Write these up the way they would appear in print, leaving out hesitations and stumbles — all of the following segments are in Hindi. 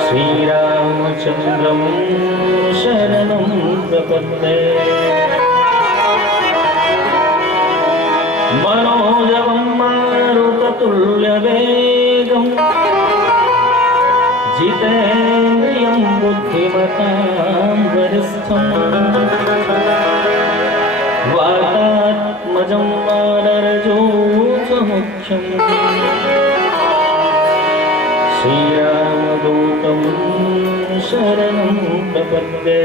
श्रीरामचन्द्रं शरणं प्रपद्ये। मनोजवं मारुततुल्यवेगं जितेन्द्रियं बुद्धिमतां वरिष्ठं वातात्मजं वानरजोत्समुख्यं श्रीरामदूतं शरणं प्रपद्ये।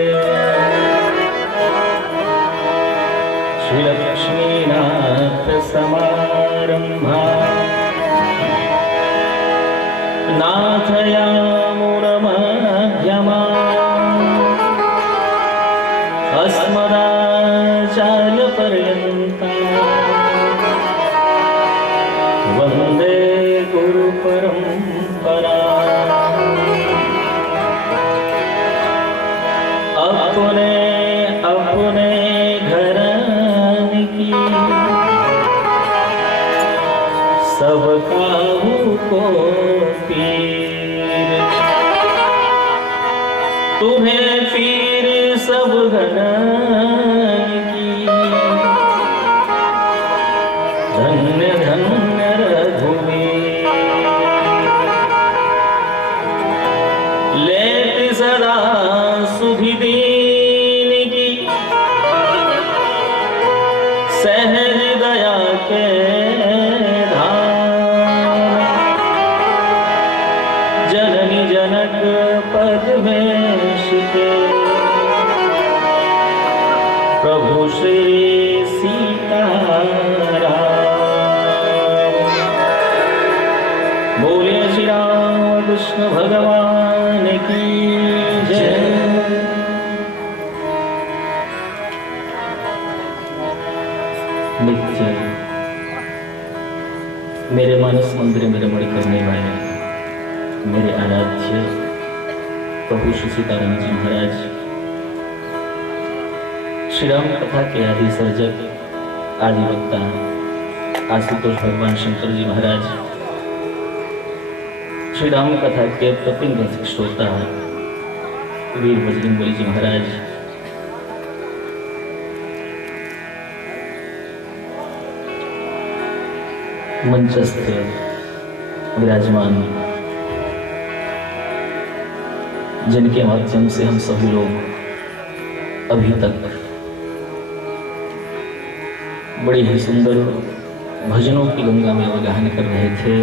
श्रीलक्ष्मीनाथसमारम्भा नाथयामुनमध्यमाम् अस्मदाचार्यपर्यन्ताम् वन्दे गुरुपरम्पराम्। अपने अपने घर की सबका को पीर, तुम्हें पीर सब घन की। धन्य धन्य रघुवीर, लेति सदा सुधि दीन की। सहज दया के धाम, जननी जनक पद में शिके। प्रभु श्री सीताराम। बोलिए श्री राम कृष्ण भगवान की जय। नित्य मेरे मानस मंदिर में रमण करने वाले मेरे आराध्य प्रभु श्री सीताराम जी महाराज, श्री राम कथा के आदि सर्जक आदि वक्ता आशुतोष भगवान शंकर जी महाराज, श्री राम कथा के प्रतिम रसिक श्रोता वीर बजरंगबली जी महाराज, मंचस्थ विराजमान, जिनके माध्यम से हम सभी लोग अभी तक बड़ी ही सुंदर भजनों की गंगा में अवगाहन कर रहे थे,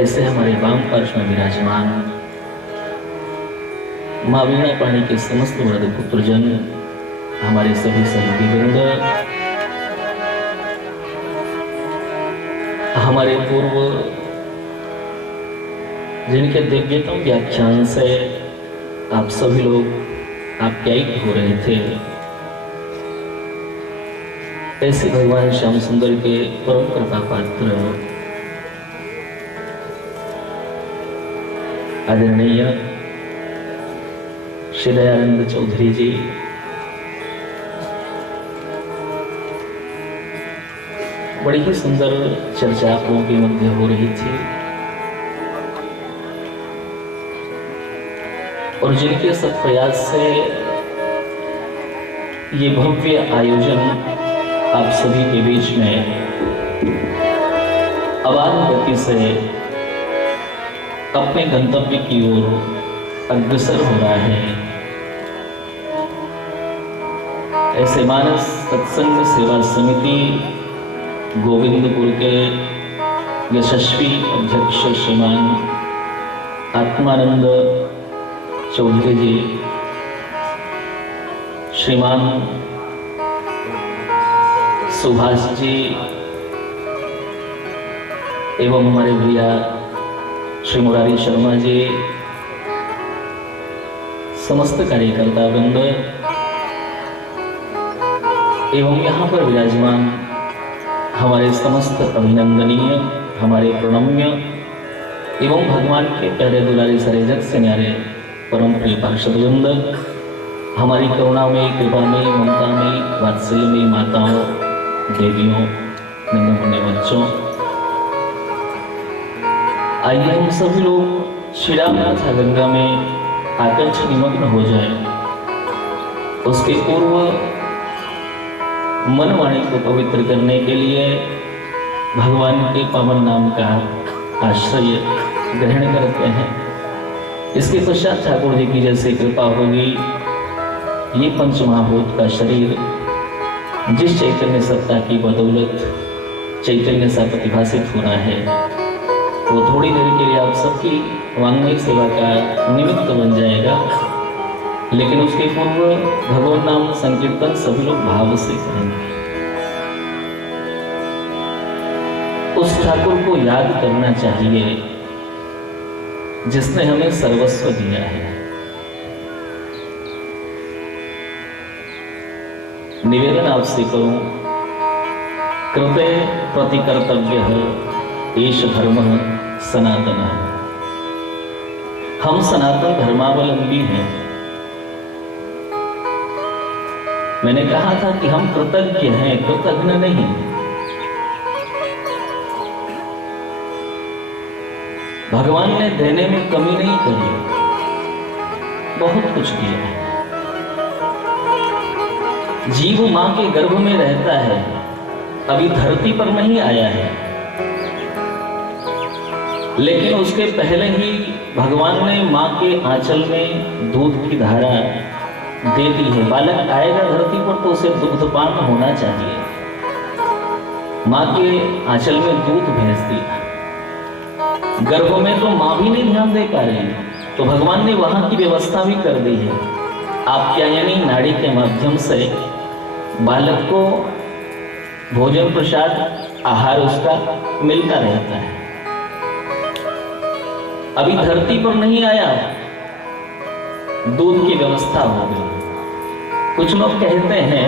ऐसे हमारे वाम पार्श्व में विराजमान माँ वीणा पाणी के समस्त वृद्ध पुत्रजन, हमारे सभी सहयोगी वृंद, हमारे पूर्व जिनके दिव्यतम व्याख्यान से आप सभी लोग आप्यायित हो रहे थे, ऐसे भगवान श्याम सुंदर के परम कृपा पात्र आदरणीय श्री दयानंद चौधरी जी, बड़ी ही सुंदर चर्चा आप लोगों के मध्य हो रही थी और जिनके सत्प्रयास से ये भव्य आयोजन आप सभी के बीच में अबाध गति से अपने गंतव्य की ओर अग्रसर हो रहा है, ऐसे मानस सत्संग सेवा समिति गोविंदपुर के यशस्वी अध्यक्ष श्रीमान आत्मानंद चौधरी जी, श्रीमान सुभाष जी एवं हमारे भैया श्री मुरारी शर्मा जी, समस्त कार्यकर्ता वृंद एवं यहाँ पर विराजमान हमारे समस्त अभिनंदनीय, हमारे प्रणम्य एवं भगवान के प्यारे दुलारे सारे जग से न्यारे परम प्रिय पार्षदवृंद, हमारी करुणा में, कृपा में, ममता में, वात्सल्य में माताओं, देवियों, नन्हे मुन्ने बच्चों, आइए हम सभी लोग श्री रामनाथ गंगा में आकर निमग्न हो जाए। उसके पूर्व मन वाणी को पवित्र करने के लिए भगवान के पावन नाम का आश्रय ग्रहण करते हैं। इसके पश्चात ठाकुर जी की जैसे कृपा होगी, ये पंचमहाभूत का शरीर जिस चैतन्य सत्ता की बदौलत चैतन्य सा प्रतिभासित होना है, वो थोड़ी देर के लिए आप सबकी वांग्मय सेवा का निमित्त बन जाएगा। लेकिन उसके पूर्व भगवान नाम संकीर्तन सभी लोग भाव से करेंगे। उस ठाकुर को याद करना चाहिए जिसने हमें सर्वस्व दिया है। निवेदन आपसे करूं, कृते प्रतिकर्तव्य एष धर्म सनातन है। हम सनातन धर्मावलंबी हैं। मैंने कहा था कि हम कृतज्ञ हैं, कृतज्ञ नहीं। भगवान ने देने में कमी नहीं करी, बहुत कुछ दिया है। जीव मां के गर्भ में रहता है, अभी धरती पर नहीं आया है, लेकिन उसके पहले ही भगवान ने मां के आंचल में दूध की धारा दे दी है। बालक आएगा धरती पर तो उसे दुग्धपान होना चाहिए। मां के आंचल में दूध भेज दिया। गर्भ में तो मां भी नहीं ध्यान दे पा रही, तो भगवान ने वहां की व्यवस्था भी कर दी है। आप्यायनी नाड़ी के माध्यम से बालक को भोजन प्रसाद आहार उसका मिलता रहता है। अभी धरती पर नहीं आया, दूध की व्यवस्था हो गई। कुछ लोग कहते हैं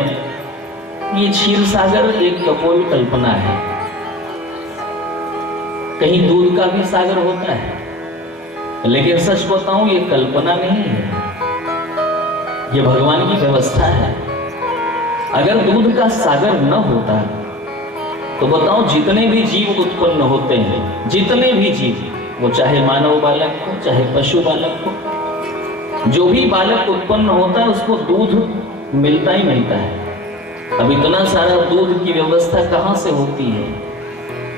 ये क्षीर सागर एक कपोल कल्पना है, कहीं दूध का भी सागर होता है। लेकिन सच बताऊं, ये कल्पना नहीं है, ये भगवान की व्यवस्था है। अगर दूध का सागर न होता तो बताओ, जितने भी जीव उत्पन्न होते हैं, जितने भी जीव, वो चाहे मानव बालक हो चाहे पशु बालक हो, जो भी बालक उत्पन्न होता है उसको दूध मिलता ही मिलता है। अब इतना सारा दूध की व्यवस्था कहां से होती है?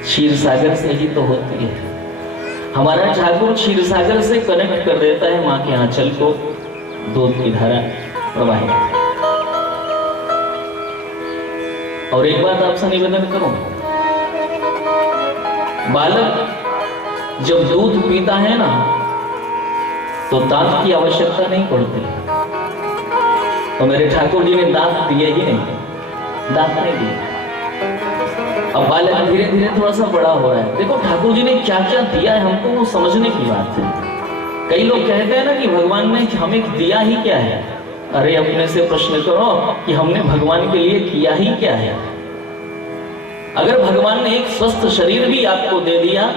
क्षीर सागर से ही तो होती है। हमारा ठाकुर क्षीर सागर से कनेक्ट कर देता है मां के आंचल को, दूध की धारा प्रवाहित। और एक बात आपसे निवेदन करूं, बालक जब दूध पीता है ना, तो दांत की आवश्यकता नहीं पड़ती। तो मेरे ठाकुर जी ने दांत दिए ही नहीं, दांत नहीं दिए। अब बालक धीरे धीरे थोड़ा सा बड़ा हो रहा है। देखो ठाकुर जी ने क्या क्या दिया है, हमको वो समझने की बात है। कई लोग कहते हैं ना कि भगवान ने हमें दिया ही क्या है। अरे अपने से प्रश्न करो कि हमने भगवान के लिए किया ही क्या है। अगर भगवान ने एक स्वस्थ शरीर भी आपको दे दिया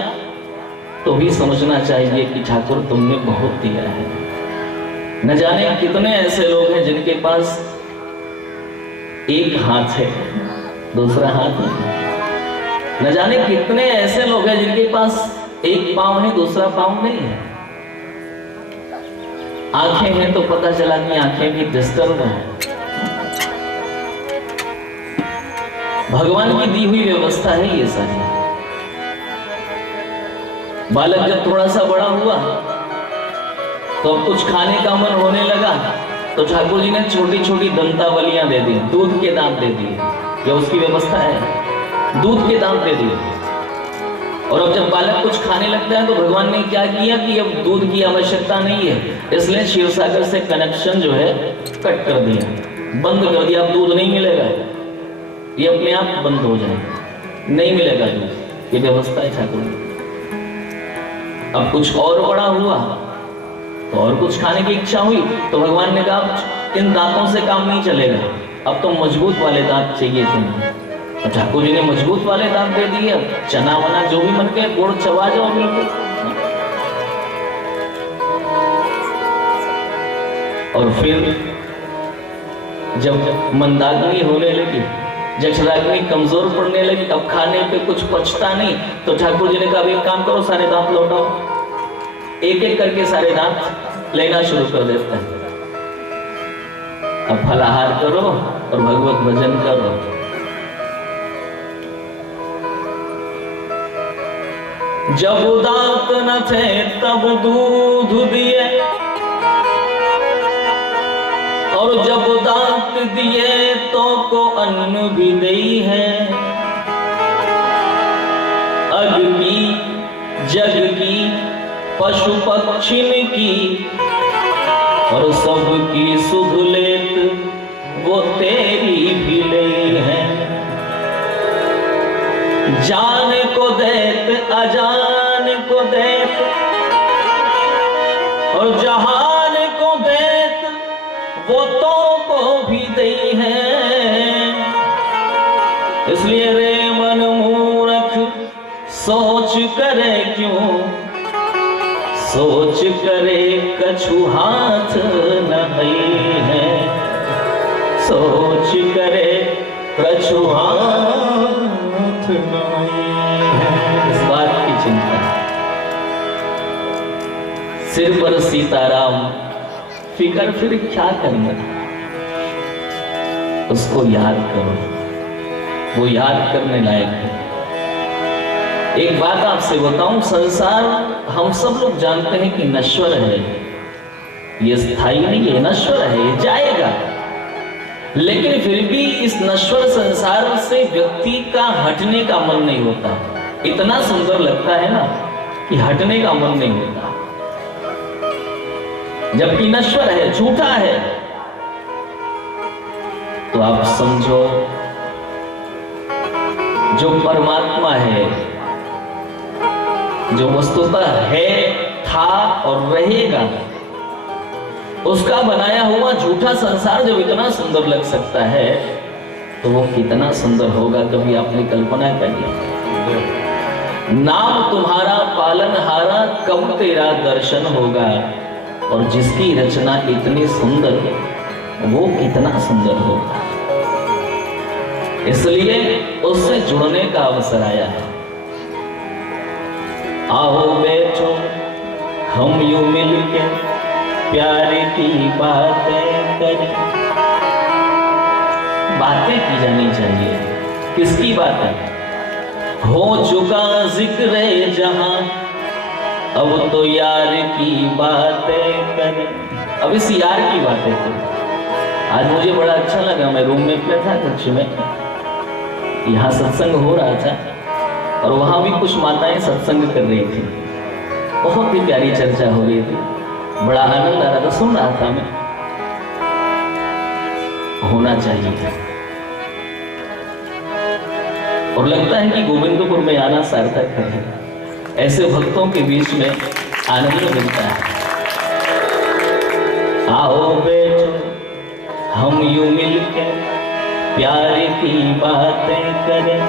तो भी समझना चाहिए कि ठाकुर तुमने बहुत दिया है। न जाने कितने ऐसे लोग हैं जिनके पास एक हाथ है, दूसरा हाथ नहीं। न जाने कितने ऐसे लोग हैं जिनके पास एक पांव है, दूसरा पांव नहीं है। आंखें हैं तो पता चला कि आंखें भी डिस्टर्ब हैं। भगवान की दी हुई व्यवस्था है ये सारी। बालक जब थोड़ा सा बड़ा हुआ तो अब कुछ खाने का मन होने लगा, तो ठाकुर जी ने छोटी छोटी दंतावलियां दे दी, दूध के दांत दे दिए। यह उसकी व्यवस्था है, दूध के दांत दे दिए। और अब जब बालक कुछ खाने लगता है तो भगवान ने क्या किया कि अब दूध की आवश्यकता नहीं है, इसलिए क्षीर सागर से कनेक्शन जो है कट कर दिया, बंद कर दिया। अब दूध नहीं मिलेगा, ये अपने आप बंद हो जाएगा, नहीं मिलेगा दूध। ये व्यवस्था है ठाकुर ने। अब कुछ और बड़ा हुआ तो और कुछ खाने की इच्छा हुई, तो भगवान ने कहा इन दांतों से काम नहीं चलेगा, अब तो मजबूत वाले दांत चाहिए तुम्हें। तो ठाकुर जी ने मजबूत वाले दांत दे दिए। चना वना जो भी मन के गुड़ चबा जाओ बिल्कुल। और फिर जब मंदाग्नि होने लगी जठराग्नि कमजोर पड़ने लगी, अब खाने पे कुछ पचता नहीं, तो ठाकुर जी ने कहा एक काम करो, सारे दांत लौटाओ। एक एक करके सारे दांत लेना शुरू कर देता है। अब फलाहार करो और भगवत भजन करो। जब दांत न थे तब दूध दिए, और जब दांत दिए तो को अन्न भी दई है। अग की जग की पशु पक्षिन की, और सबकी सुध लेत वो तेरी भी ले है। जान को देत अजान को देत, और जहान को देत वो तो को भी दई है। इसलिए रे मन मूर्ख सोच करे क्यों, सोच करे कछु हाथ नहीं है। सोच करे कछु हाथ नहीं है। इस बात की चिंता, सिर पर सीताराम, फिकर फिर क्या करना, उसको याद करो, वो याद करने लायक है। एक बात आपसे बताऊं, संसार हम सब लोग जानते हैं कि नश्वर है, ये स्थायी नहीं है, नश्वर है, ये जाएगा। लेकिन फिर भी इस नश्वर संसार से व्यक्ति का हटने का मन नहीं होता। इतना सुंदर लगता है ना कि हटने का मन नहीं होता, जबकि नश्वर है, झूठा है। तो आप समझो, जो परमात्मा है, जो वस्तुतः है, था और रहेगा, उसका बनाया हुआ झूठा संसार जब इतना सुंदर लग सकता है, तो वो कितना सुंदर होगा, कभी आपने कल्पना करिए। नाम तुम्हारा पालनहारा, कब तेरा दर्शन होगा। और जिसकी रचना इतनी सुंदर है, वो कितना सुंदर होगा। इसलिए उससे जुड़ने का अवसर आया है। आओ बैठो हम यूं मिलके प्यार की बातें करें। बातें की जानी चाहिए। किसकी बातें? हो चुका जिक्र जहां, अब तो यार की बातें करें। अब इस यार की बातें करें। आज मुझे बड़ा अच्छा लगा, मैं रूम में था कक्ष में, यहाँ सत्संग हो रहा था और वहां भी कुछ माताएं सत्संग कर रही थी। बहुत ही प्यारी चर्चा हो रही थी, बड़ा आनंद आ रहा था, सुन रहा था मैं। होना चाहिए। और लगता है कि गोविंदपुर में आना सार्थक है। ऐसे भक्तों के बीच में आनंद मिलता है। आओ बैठो हम यूं मिलके प्यार की बातें करें,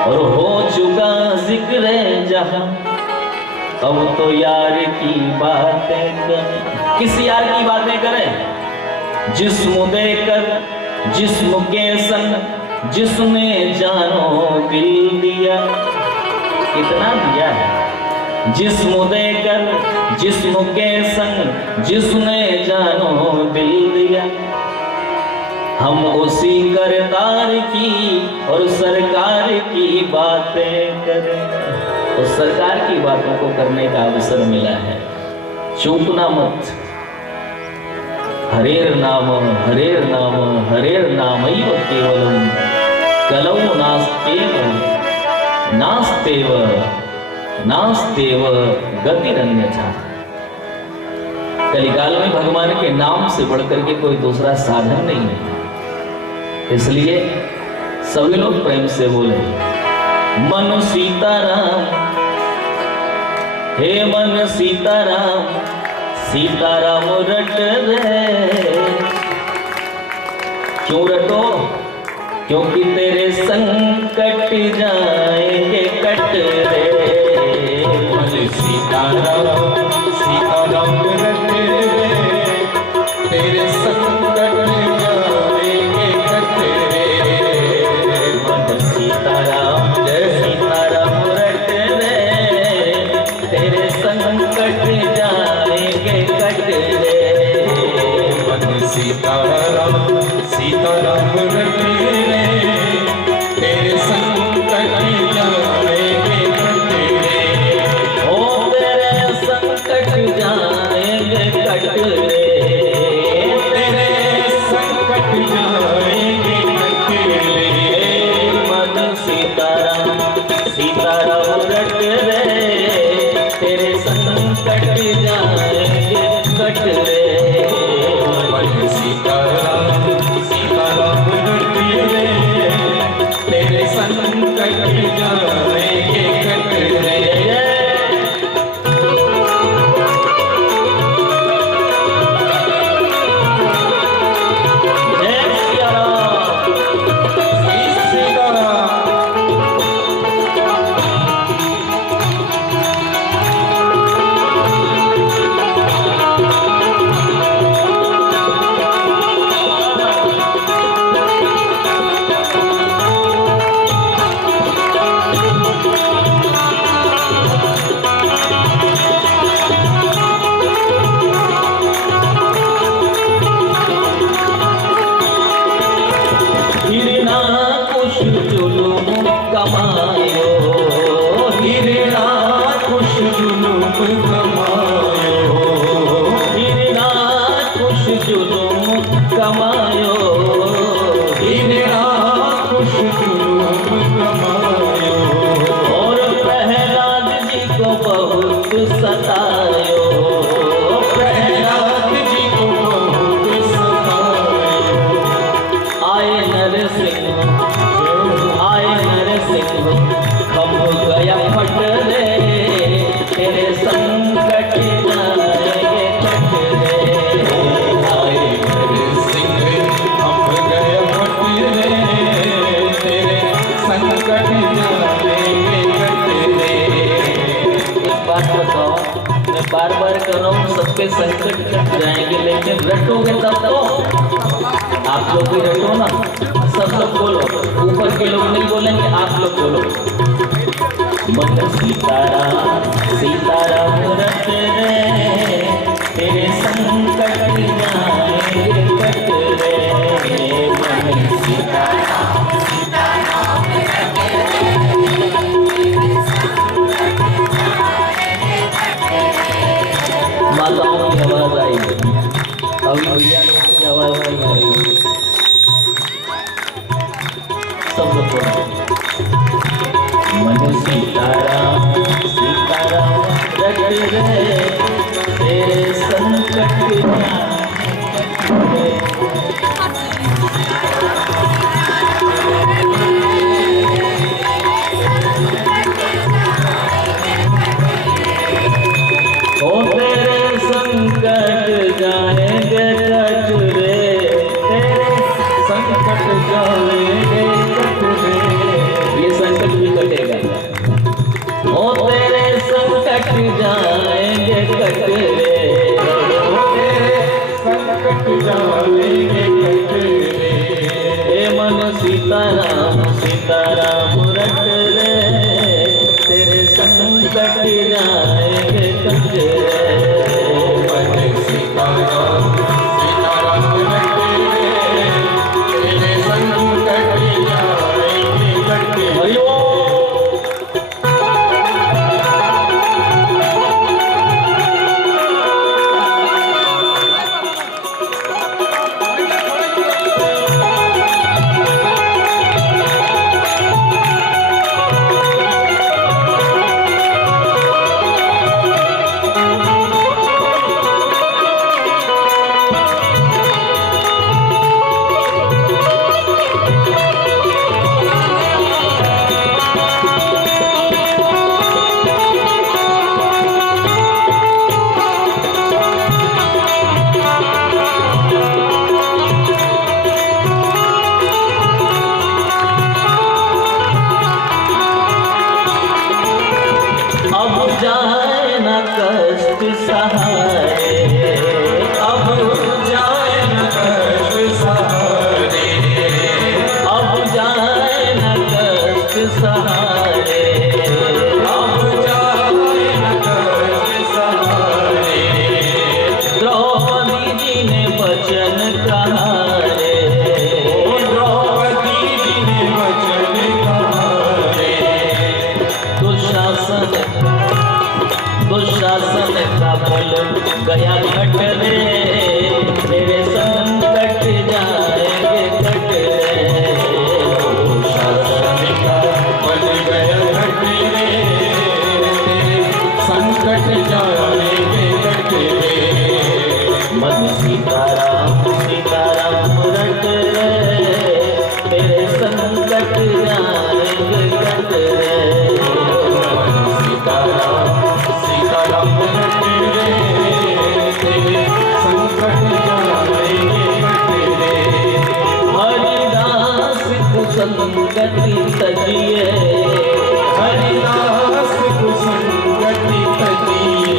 और हो चुका जिक्र जहां, अब तो यार की बातें करें। किस यार की बातें करें? जिस्म देकर जिस्म के संग जिसने जानो दिल दिया। कितना दिया है? जिस्म देकर जिस्म के संग जिसने जानो दिल दिया। हम उसी करतार की और सरकार की बातें करें। तो सरकार की बातों को करने का अवसर मिला है, चूकना मत। हरेर नाम हरेर नाम हरेर नामैव केवलम, कलौ नास्तेव नास्तेव नास्तेव गतिरन्यथा। कलिकाल में भगवान के नाम से बढ़कर के कोई दूसरा साधन नहीं है। इसलिए सभी लोग प्रेम से बोले, मन सीताराम, हे मन सीताराम, सीताराम रट रे। क्यों रटो? क्योंकि तेरे संकट जाएंगे कट रे। सीताराम सीताराम रट रे, तेरे संकट जाएंगे कट रे। सीताराम सीताराम रटे रे तेरे संकट जाएंगे कट रे ओ तेरे संकट जाएंगे कट रे तेरे संकट जाएंगे कट रे मन सीताराम सीताराम रट रे तेरे संकट जाएंगे कट रे मन सीताराम सीताराम रटे रे तेरे संकट जाएंगे कट रे कमायो इनरा खुश जुलूम कमायो और प्रहलाद जी को बहुत सतायो प्रहलाद जी को बहुत सतायो आए नरसिंह खम्भ गया फट रे तेरे संकट जाएंगे कट रे आए नरसिंह हम गए फट रे तेरे संकट जाएंगे कट रे एक बात बताओ, मैं बार बार कर रहा हूँ सबके संकट कट जाएंगे, लेकिन रटोगे तब तो आप लोग भी रटो ना, सब लोग बोलो, ऊपर के लोग नहीं बोलेंगे, आप लोग बोलो। मन सीताराम सीताराम रट रे तेरे संकट जाएंगे कट रे मन सीताराम सीताराम रट रे माताओं की आवाज आई, अभी भैया लोगों की आवाज नहीं आ रही, सब लोग बोलो। मन सीताराम सीताराम रट रे तेरे संकट जाएंगे ओ तेरे संकट जाएंगे कट रे तेरे संकट जाएंगे कट रे, ये संकट भी कटेगा। ओ तेरे संकट जाएंगे कट रे ओ तेरे संकट जाएंगे कट रे हे मन सीताराम सीताराम रट रे तेरे संकट जाएंगे कट रे मन सीताराम सीताराम रटे रे तेरे संकट जाएंगे कट रे हरिओम। द्रौपदी जी ने वचन कहा दुशासन दुशासन का बल गया घट रे, तेरे संकट जाएंगे कट रे। दुशासन का बल गया घट रे, तेरे संकट जाएंगे कट रे। मन सीताराम सीताराम रट रे, तेरे संकट जाएंगे कट रे। सीताराम सीताराम रट रे, तेरे संकट जाएंगे कट रे। हरिदास कुसंगति तजिए, हरिदास कुसंगति तजिए,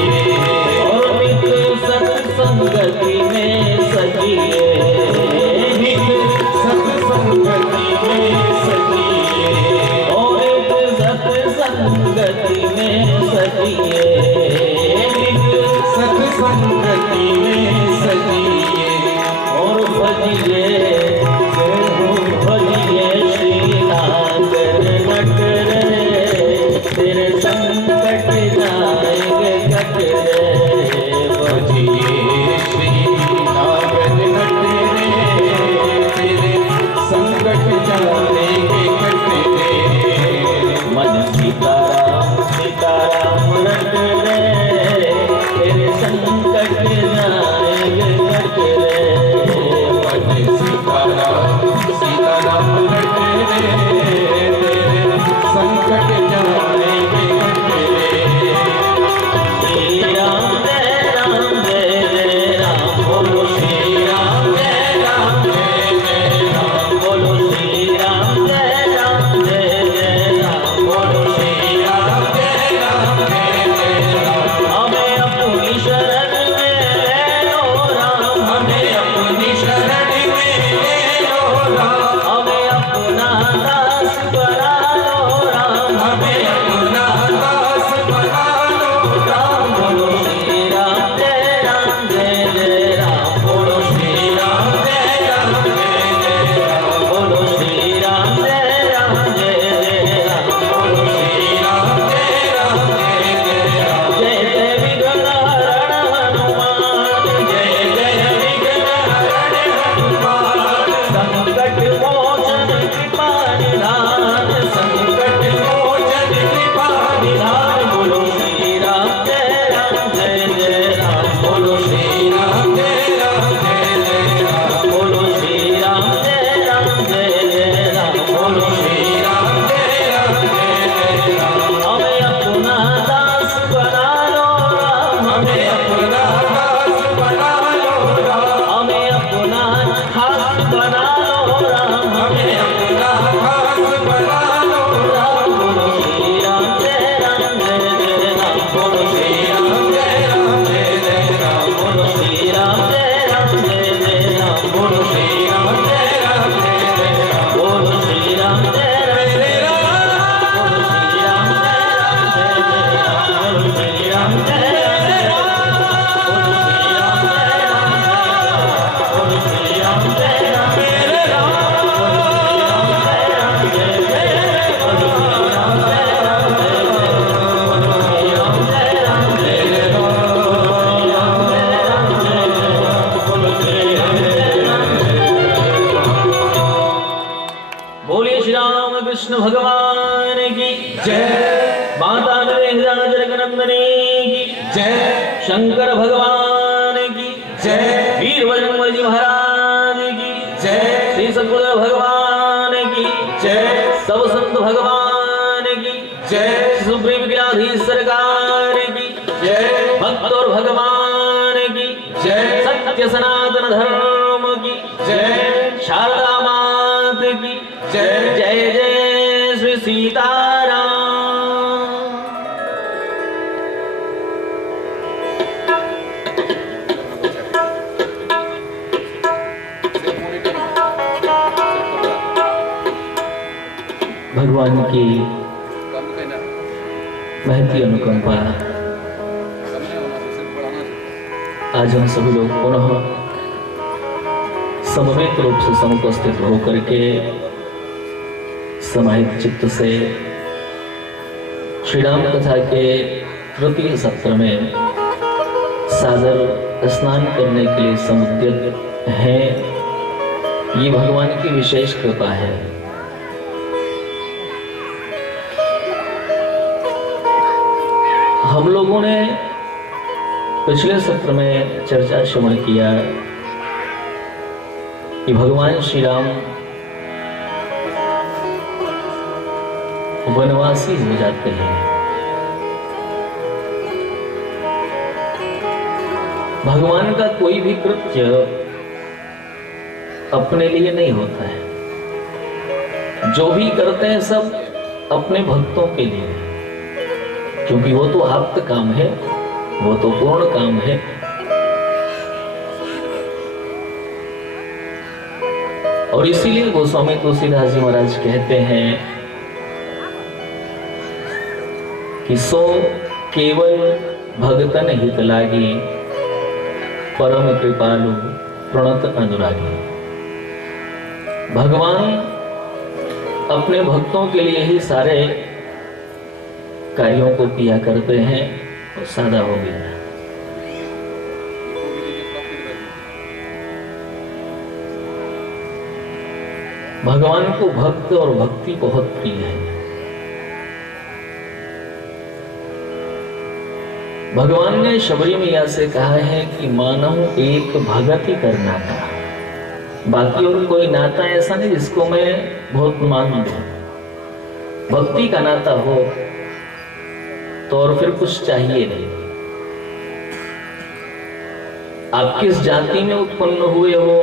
और नित सत्संगति में सजिए। नित सत्संगति में सजिए, और नित सत्संगति में सजिए। नित सत्संगति में सजिए। और भजिए भजिए श्री नागर नट रे, तेरे संकट जाएंगे कट रे। भजिए श्री नागर नट रे, तेरे संकट जाएंगे कट रे। मन सीताराम सीताराम रट रे, तेरे संकट जाएंगे कट रे। मन सीताराम सीताराम रट रे, तेरे संकट जाएंगे कट रे। श्री राम जय राम बोलो श्री राम जय राम बोलो श्री राम जय राम बोलो श्री राम जय राम। हमें अपनी शरण में ले लो राम, हमें अपनी शरण में ले लो राम, हमें अपना दास बना लो राम। हमें अपना दास बना लो राम। बोलो श्री राम जय राम बोलो श्री राम जय राम बोलो श्री राम जय राम बोलो श्री राम जय राम। जय जय विघ्न हरण हनुमान, जय जय विघ्न हरण हनुमान। संकट मोचन कृपा निधान, संकट मोचन कृपा निधान। बोलो श्री राम जय राम बोलो श्री राम जय राम बोलो श्री राम जय राम बोलो श्री राम जय राम। हमें अपना दास बना लो राम, हमें अपना दास बना लो राम, हमें अपना खास बना लो राम। हमें अपना दास बना लो राम। बोलो श्री राम जय राम बोलो श्री राम जय राम जय राम, बोलो श्री राम जय राम बोलो श्री राम जय राम बोलो श्री राम जय राम बोलो श्री राम बोलो श्री राम जय बोलो श्री राम जय बोलिए श्री राम कृष्ण भगवान की जय माता नरेंद्र जगनंदनी की जय शंकर भगवान की जय वीरभद्र जी महाराज की जय श्री सद्गुरु भगवान की जय सब संत भगवान की जय सुप्रीम गिराधीश सरकार की जय भक्त और भगवान की जय सत्य सनातन धर्म की जय शारदा मात की जय जय जय श्री सीताराम। भगवान की महती अनुकंपा आज हम सभी लोग पुनः समवेत रूप से समुपस्थित होकर के समाहित चित्त से श्री राम कथा के तृतीय सत्र में सादर स्नान करने के लिए समुद्यत हैं। ये भगवान की विशेष कृपा है। हम लोगों ने पिछले सत्र में चर्चा श्रवण किया कि भगवान श्री राम वनवासी हो जाते हैं। भगवान का कोई भी कृत्य अपने लिए नहीं होता है। जो भी करते हैं सब अपने भक्तों के लिए, क्योंकि वो तो आप्त काम है, वो तो पूर्ण काम है। और इसीलिए गोस्वामी तुलसीदास जी महाराज कहते हैं कि सो केवल भगतन हित लागी, परम कृपालु प्रणत अनुरागी। भगवान अपने भक्तों के लिए ही सारे कार्यों को किया करते हैं। और सादा हो गया। भगवान को भक्त और भक्ति बहुत प्रिय है। भगवान ने शबरी मैया से कहा है कि मानव एक भगत ही करना था, बाकी और कोई नाता ऐसा नहीं जिसको मैं बहुत मान दूं। भक्ति का नाता हो तो और फिर कुछ चाहिए नहीं। आप किस जाति में उत्पन्न हुए हो,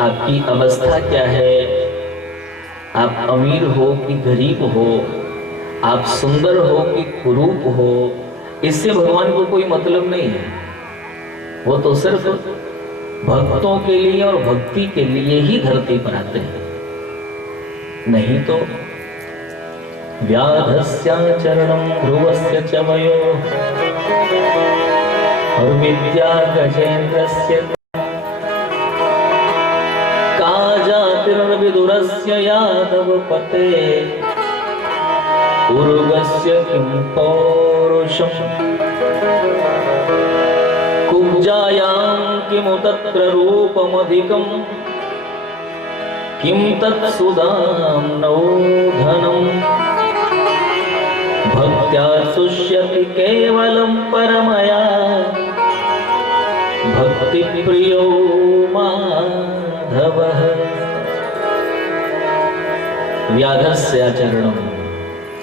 आपकी अवस्था क्या है, आप अमीर हो कि गरीब हो, आप सुंदर हो कि कुरूप हो, इससे भगवान को कोई मतलब नहीं है। वो तो सिर्फ भक्तों के लिए और भक्ति के लिए ही धरती पर आते हैं। नहीं तो व्याधस्याचरणं ध्रुवस्य च वयो विद्या गजेन्द्रस्य का जातिर्विदुरस्य यादवपते उर्गस्य किं पौरुषम् कुब्जायां किमु तत्र रूपमधिकं किं तत्सुदाम्नो धनम् भक्त्या शुष्यति केवलं परमया भक्तिप्रियो माधवः। व्याधस्य आचरणम्,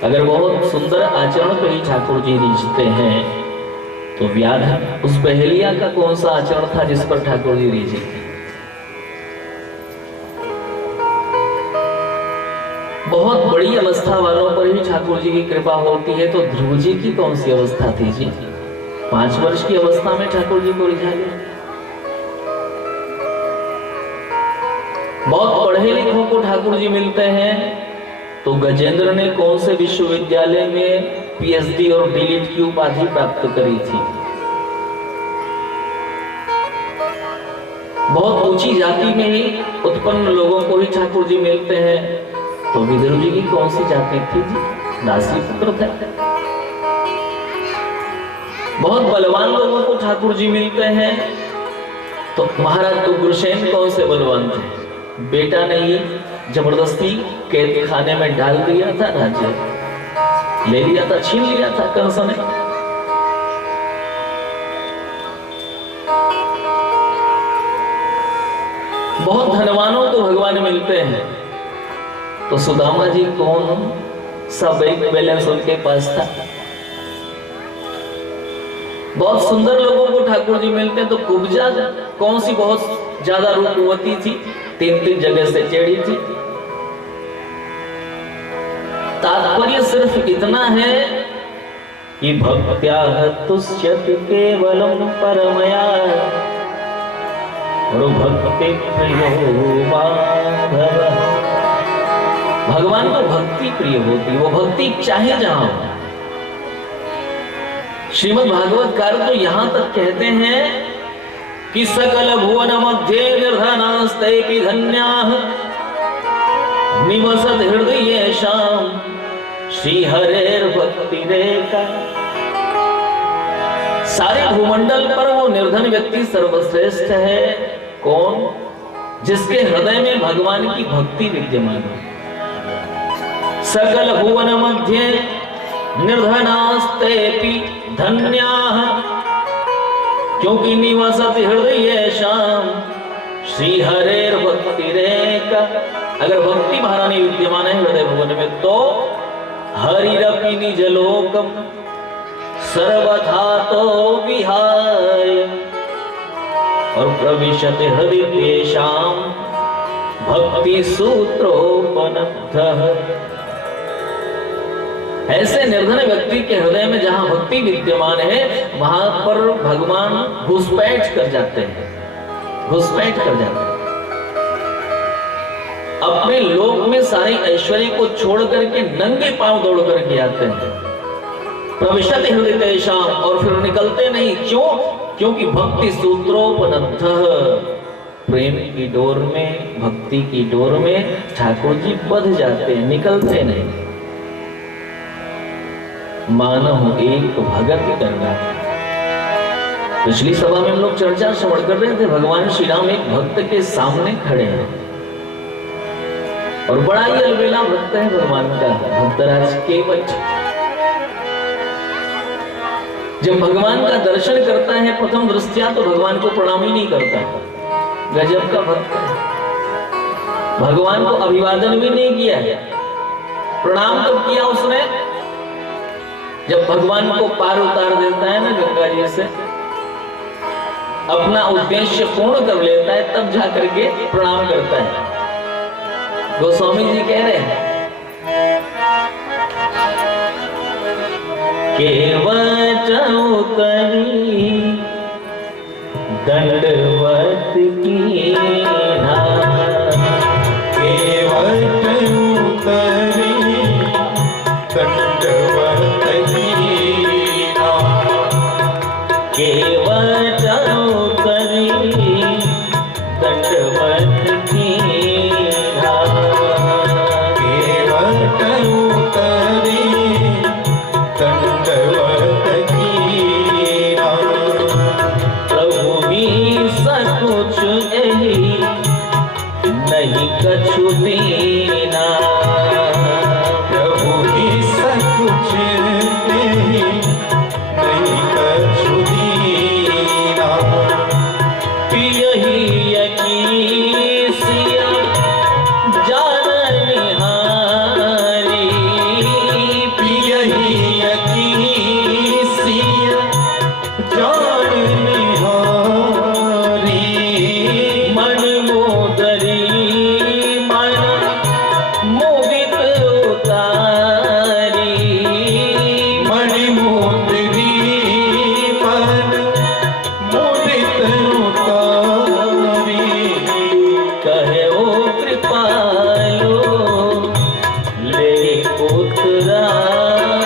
अगर बहुत सुंदर आचरण पे ही ठाकुर जी रीझते हैं तो व्याध उस बहेलिया का कौन सा आचरण था जिस पर ठाकुर जी रीझे थे? बहुत बड़ी अवस्था वालों पर ही ठाकुर जी की कृपा होती है। तो ध्रुव जी की कौन सी अवस्था थी जी? 5 वर्ष की अवस्था में ठाकुर जी को रिझा लिया। बहुत पढ़े लिखों को ठाकुर जी मिलते हैं तो गजेंद्र ने कौन से विश्वविद्यालय में पीएचडी और डीलिट की उपाधि प्राप्त करी थी? बहुत ऊंची जाति में ही उत्पन्न लोगों को ही ठाकुर जी मिलते हैं तो विदुर जी की कौन सी जाति थी जी? दासी पुत्र थे। बहुत बलवान लोगों को ठाकुर जी मिलते हैं तो महाराज उग्रसेन कौन से बलवान थे? बेटा नहीं, जबरदस्ती कैद खाने में डाल दिया था, राज्य ले लिया था, छीन लिया था कंस ने। बहुत धनवानों को भगवान मिलते हैं तो सुदामा जी कौन सा बैंक बैलेंस उनके पास था? बहुत सुंदर लोगों को ठाकुर जी मिलते हैं तो कुब्जा कौन सी बहुत ज्यादा रूपवती थी, 3 जगह से चढ़ी थी। तात्पर्य सिर्फ इतना है कि भक्त्या तुष्यति केवलम परमया और भक्ति प्रियो माधव। भगवान को भक्ति प्रिय होती, वो भक्ति चाहे जहां हो। श्रीमद् भागवतकार तो यहां तक कहते हैं कि सकल भुवन मध्ये निर्धनास्तेऽपि धन्याः निवसत हृदयेषां श्री हरेर भक्ति रेखा। सारे भूमंडल पर वो निर्धन व्यक्ति सर्वश्रेष्ठ है। कौन? जिसके हृदय में भगवान की भक्ति विद्यमान हो। सकल भुवन मध्य निर्धनास्तेपि धन्याः, क्योंकि निवसति हृदयेषां श्री हरेर भक्ति रेखा। अगर भक्ति महारानी विद्यमान है हृदय भुवन में तो हरिरपि निज लोकम सर्वथा तो विहाय और प्रविशति हृदय तेषां भक्ति सूत्रोपनद्धः। ऐसे निर्धन व्यक्ति के हृदय में जहां भक्ति विद्यमान है वहां पर भगवान घुसपैठ कर जाते हैं, घुसपैठ कर जाते हैं। अपने लोक में सारे ऐश्वर्य को छोड़ करके नंगे पांव दौड़ करके आते हैं। प्रविशति हृदय तेषां, और फिर निकलते नहीं। क्यों? क्योंकि भक्ति सूत्रोपनद्धः, प्रेम की डोर में, भक्ति की डोर में ठाकुर जी बंध जाते हैं, निकलते नहीं। मानहु एक भगत करना। पिछली सभा में हम लोग चर्चा श्रवण कर रहे थे। भगवान श्री राम एक भक्त के सामने खड़े हैं और बड़ा ही अलबेला भक्त है भगवान का, भक्तराज केवट। जब भगवान का दर्शन करता है प्रथम दृष्टया तो भगवान को प्रणाम ही नहीं करता। गजब का भक्त है। भगवान को अभिवादन भी नहीं किया है। प्रणाम तो किया उसने जब भगवान को पार उतार देता है ना गंगा जी से, अपना उद्देश्य पूर्ण कर लेता है, तब जाकर के प्रणाम करता है। गोस्वामी जी कह रहे हैं केवट उतरी दंडवत कीन्हा, केवट उतरी दंडवत कीन्हा, केवट उतरी दंडवत कीन्हा, केवट उतरी दंडवत कीन्हा। प्रभु भी सकुच एहि नहीं कछु दीना, प्रभु ही सकुच तेहि नहीं कछु दीना। पियहि यकीसिया जान निहारी, पियहि यकीसिया जान निहारी। मन मोदरी मन मोदित उतारी, मणि मोदरी मन मोदित उतारी। कहे ओ कृपालो ले उतराई,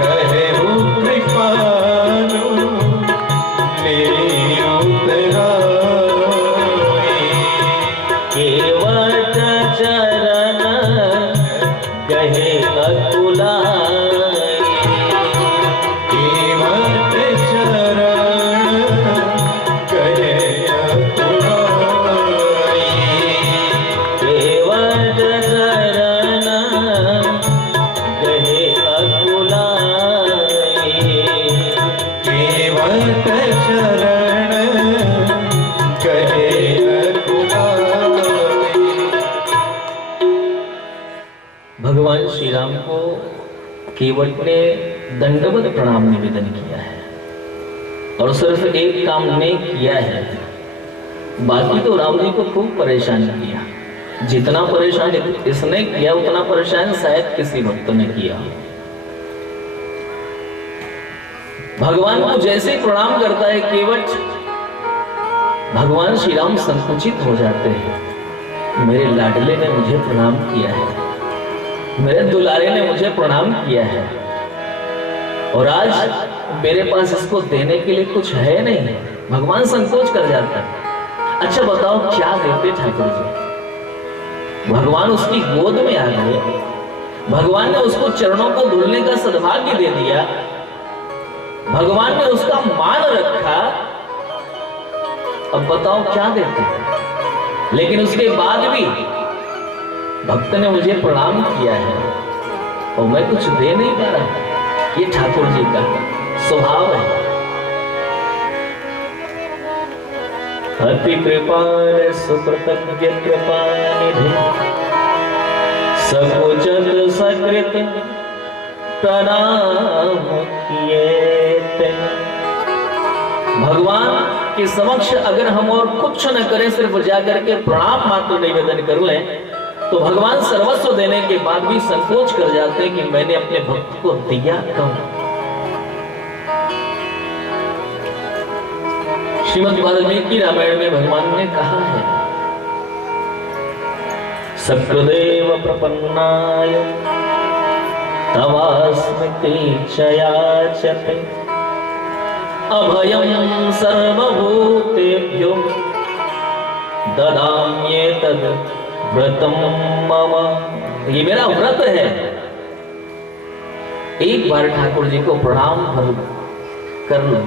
कहे हो कृपालु ले उतराई। केवट चरण गहे अकुलाई, केवट चरण कहे अकुलाई। केवट चरण गहे अकुलाई, केवट चरण कहे अकुलाई। भगवान श्री राम को केवट ने दंडवत प्रणाम निवेदन किया है और सिर्फ एक काम ने किया है, बाकी तो राम जी को खूब परेशान किया। जितना परेशान इसने किया उतना परेशान शायद किसी भक्त ने किया। भगवान को जैसे प्रणाम करता है केवट, भगवान श्री राम संकुचित हो जाते हैं। मेरे लाडले ने मुझे प्रणाम किया है, मेरे दुलारे ने मुझे प्रणाम किया है और आज मेरे पास इसको देने के लिए कुछ है नहीं। भगवान संकोच कर जाता है। अच्छा बताओ क्या देते ठाकुर जी? भगवान उसकी गोद में आ गए, भगवान ने उसको चरणों को धुलने का सद्भाग्य दे दिया, भगवान ने उसका मान रखा। अब बताओ क्या देते हैं। लेकिन उसके बाद भी भक्त ने मुझे प्रणाम किया है और मैं कुछ दे नहीं पा रहा। ये ठाकुर जी का स्वभाव है। अति कृपाल सुकृतज्ञ कृपा निधि, सकुचत सकृत प्रणाम किए ते। भगवान के समक्ष अगर हम और कुछ न करें, सिर्फ जाकर के प्रणाम मात्र निवेदन कर लें, तो भगवान सर्वस्व देने के बाद भी संकोच कर जाते हैं कि मैंने अपने भक्त को दिया कब। श्रीमद् वाल्मीकि रामायण में भगवान ने कहा है, सकृदेव प्रपन्नाय तवास्मि चयाचते, अभयं सर्वभूतेभ्यो ददाम्येतद् व्रतम मम। ये मेरा व्रत है। एक बार ठाकुर जी को प्रणाम कर लो।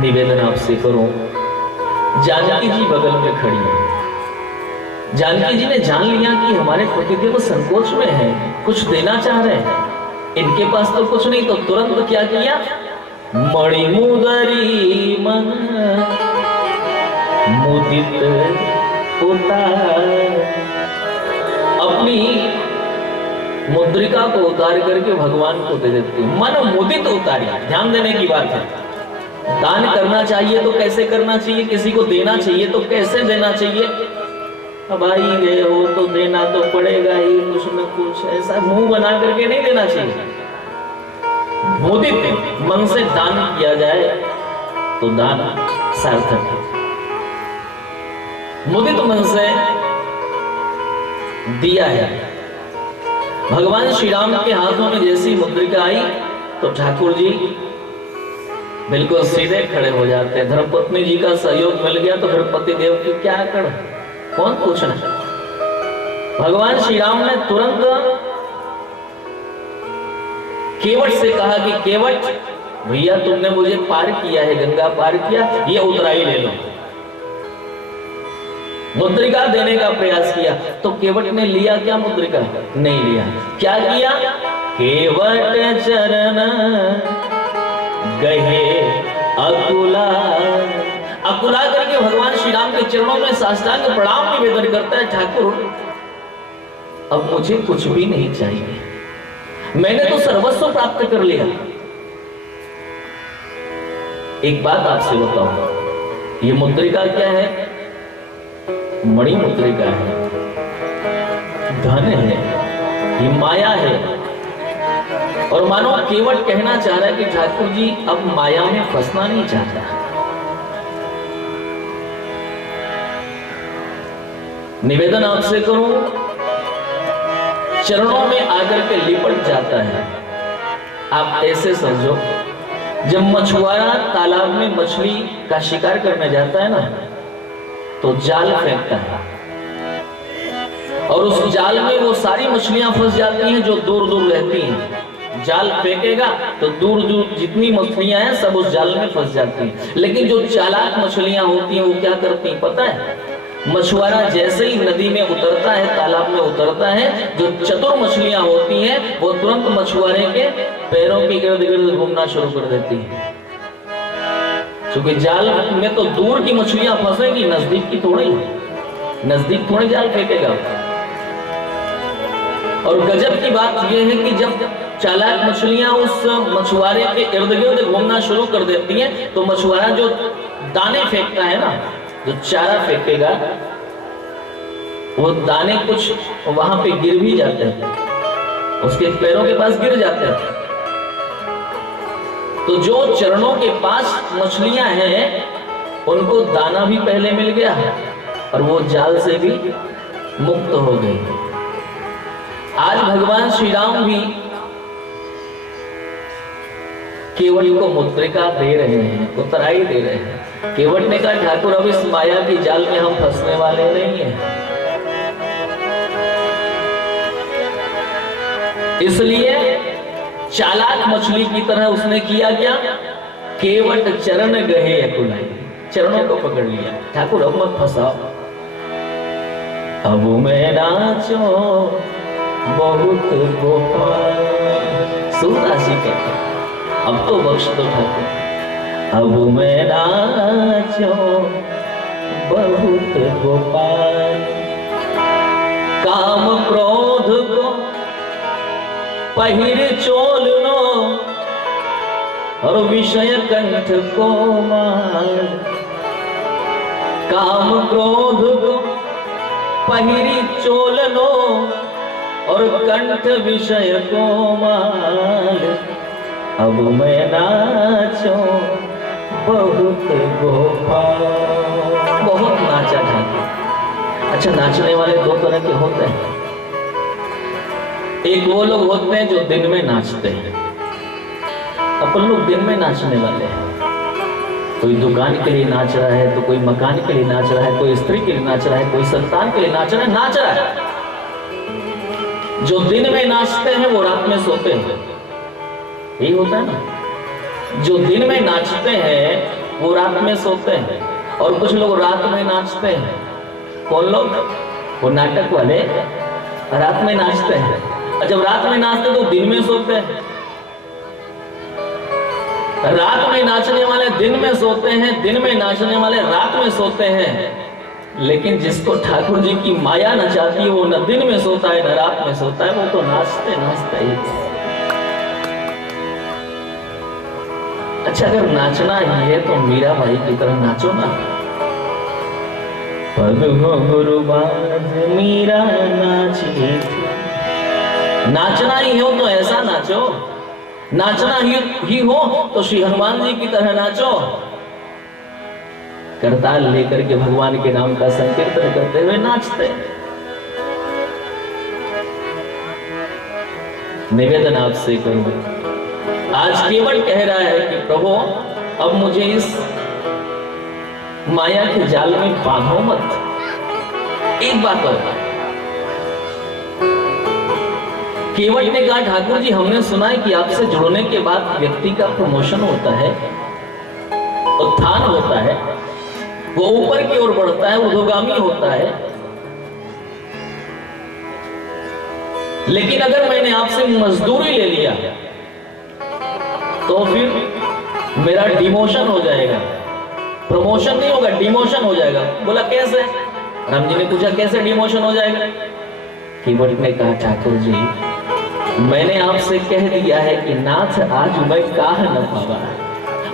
निवेदन आपसे करो। जानकी जी बगल में खड़ी है। जानकी जी ने जान लिया कि हमारे पतिदेव संकोच में है, कुछ देना चाह रहे हैं, इनके पास तो कुछ नहीं, तो तुरंत क्या किया, मणिमुदरी मन मुदित उतार, अपनी मुद्रिका को उतार करके भगवान को दे देते। मन मुदित उतारी, ध्यान देने की बात है। दान करना चाहिए तो कैसे करना चाहिए, किसी को देना चाहिए तो कैसे देना चाहिए। अब आई गए हो तो देना तो पड़ेगा ही, कुछ न कुछ ऐसा मुंह बना करके नहीं देना चाहिए। मुदित मन से दान किया जाए तो दान सार्थक है। मुदित मन से दिया है। भगवान श्री राम के हाथों में जैसी मुद्रिका आई तो ठाकुर जी बिल्कुल सीधे खड़े हो जाते हैं। धर्मपत्नी जी का सहयोग मिल गया तो फिर पति देव की क्या कर, कौन पूछना। भगवान श्री राम ने तुरंत केवट से कहा कि केवट भैया, तुमने मुझे पार किया है, गंगा पार किया, ये उतराई ले लो। मुद्रिका देने का प्रयास किया तो केवट ने लिया क्या मुद्रिका? नहीं लिया। क्या किया? केवट चरण गहे अकुला, अकुला करके भगवान श्री राम के चरणों में साष्टांग प्रणाम निवेदन करता है, ठाकुर अब मुझे कुछ भी नहीं चाहिए, मैंने तो सर्वस्व प्राप्त कर लिया। एक बात आपसे बताओ, ये मुद्रिका क्या है? मणि मुद्रिका है, धन है, ये माया है। और मानो केवट कहना चाह रहा है कि ठाकुर जी अब माया में फंसना नहीं चाहता। निवेदन आपसे करूं, चरणों में आकर के लिपट जाता है। आप ऐसे समझो, जब मछुआरा तालाब में मछली का शिकार करने जाता है ना, तो जाल फेंकता है और उस जाल में वो सारी मछलियां फंस जाती हैं जो दूर दूर रहती हैं। जाल फेंकेगा तो दूर दूर जितनी मछलियां हैं सब उस जाल में फंस जाती हैं। लेकिन जो चालाक मछलियां होती हैं वो क्या करती हैं पता है? मछुआरा जैसे ही नदी में उतरता है, तालाब में उतरता है, जो चतुर मछलियां होती हैं वो तुरंत मछुआरे के पैरों के इर्द गिर्द घूमना शुरू कर देती है। क्योंकि जाल में तो दूर की मछलियां फंसेगी, नजदीक की थोड़ी, नजदीक थोड़ी जाल फेंकेगा। और गजब की बात यह है कि जब चालाक मछलियां उस मछुआरे के इर्द गिर्द घूमना शुरू कर देती हैं तो मछुआरा जो दाने फेंकता है ना, जो चारा फेंकेगा, वो दाने कुछ वहां पे गिर भी जाते हैं, उसके पैरों के पास गिर जाते हैं। तो जो चरणों के पास मछलियां हैं उनको दाना भी पहले मिल गया और वो जाल से भी मुक्त हो गई। आज भगवान श्री राम भी केवट को मुद्रिका दे रहे हैं, उतराई दे रहे हैं। केवट ने कहा ठाकुर अब इस माया की जाल में हम फंसने वाले नहीं हैं, इसलिए चालाक मछली की तरह उसने किया क्या? केवट चरण गहे अकुलाई, चरणों को पकड़ लिया। ठाकुर अब मत फंसाओ, अब मैं नाचो बहुत गोपाल। सूरदास जी कहते अब तो बख्श दो ठाकुर, अब मैं नाचो बहुत गोपाल। काम क्रोध को पहिर चोलनो और विषय कंठ को माल। काम क्रोध को पहिरी चोलनो और कंठ विषय को माल। अब मैं नाचो बहुत गोपाल। बहुत नाचा ठाकुर। अच्छा, नाचने वाले दो तरह के होते हैं। एक वो लोग होते हैं जो दिन में नाचते हैं, अपन लोग दिन में नाचने वाले हैं। कोई दुकान के लिए नाच रहा है, तो कोई मकान के लिए नाच रहा है, कोई स्त्री के लिए नाच रहा है, कोई संतान के लिए नाच रहा है। जो दिन में नाचते हैं वो रात में सोते हैं, यही होता है ना। जो दिन में नाचते हैं वो रात में सोते हैं, और कुछ लोग रात में नाचते हैं। कौन लोग? वो नाटक वाले रात में नाचते हैं, और जब रात में नाचते तो दिन में सोते हैं। रात में नाचने वाले दिन में सोते हैं, दिन में नाचने वाले रात में सोते हैं। लेकिन जिसको ठाकुर जी की माया नचाती है वो न दिन में सोता है न रात में सोता है, वो तो नाचते नाचते ही। अच्छा, अगर नाचना ही है तो मीरा भाई की तरह नाचो ना। पग हो गुरुबाज मीरा नाची। नाचना ही हो तो ऐसा नाचो, नाचना ही हो तो श्री हनुमान जी की तरह नाचो। करताल लेकर के भगवान के नाम का संकीर्तन करते हुए नाचते। निवेदन आपसे करूं, आज केवल कह रहा है कि प्रभु अब मुझे इस माया के जाल में बांधो मत। एक बात और, केवट ने कहा ठाकुर जी हमने सुना है कि आपसे जुड़ने के बाद व्यक्ति का प्रमोशन होता है, उत्थान होता है, वो ऊपर की ओर बढ़ता है, ऊर्ध्वगामी होता है। लेकिन अगर मैंने आपसे मजदूरी ले लिया तो फिर मेरा डिमोशन हो जाएगा, प्रमोशन नहीं होगा, डिमोशन हो जाएगा। बोला कैसे? राम जी ने पूछा कैसे डिमोशन हो जाएगा? केवट ने कहा ठाकुर जी मैंने आपसे कह दिया है कि नाथ आज मैं काह न पावा,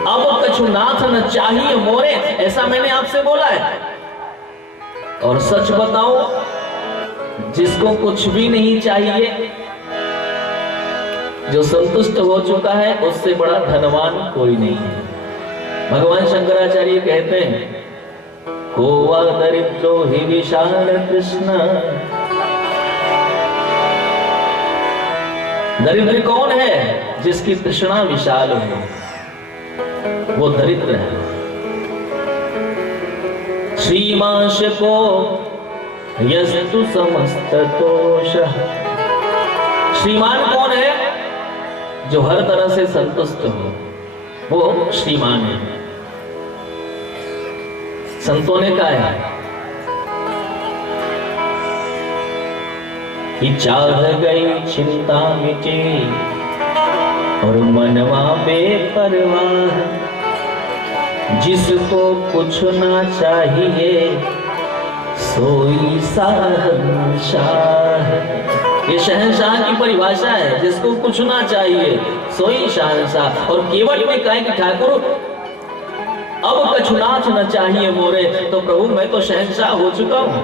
अब कछु नाथ न चाहिए मोरे, ऐसा मैंने आपसे बोला है। और सच बताओ, जिसको कुछ भी नहीं चाहिए, जो संतुष्ट हो चुका है, उससे बड़ा धनवान कोई नहीं है। भगवान शंकराचार्य कहते हैं कोवा दरिद्रो ही विशाल कृष्ण। दरिद्र कौन है? जिसकी तृष्णा विशाल है, वो दरिद्र है। श्रीमांश को यस्तु समस्त तोष। श्रीमान कौन है? जो हर तरह से संतुष्ट हो, वो श्रीमान है। संतों ने कहा है कि चाह गई चिंता मिटी और मनवा बेपरवाह, जिसको कुछ ना चाहिए सोई शहंशाह। ये शहंशाह की परिभाषा है, जिसको कुछ ना चाहिए सोई शहंशाह। और केवट ने कहा कि ठाकुर अब कछुनाथ न चाहिए मोरे, तो प्रभु मैं तो शहंशाह हो चुका हूं,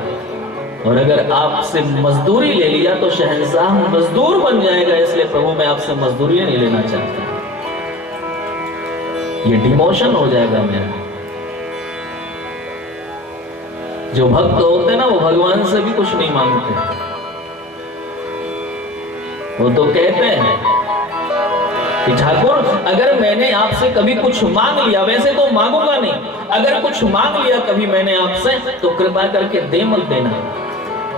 और अगर आपसे मजदूरी ले लिया तो शहंशाह मजदूर बन जाएगा, इसलिए प्रभु मैं आपसे मजदूरी नहीं लेना चाहता, ये डिमोशन हो जाएगा मेरा। जो भक्त होते हैं ना, वो भगवान से भी कुछ नहीं मांगते, वो तो कहते हैं कि ठाकुर अगर मैंने आपसे कभी कुछ मांग लिया, वैसे तो मांगूंगा नहीं, अगर कुछ मांग लिया कभी मैंने आपसे तो कृपा करके दे मत देना।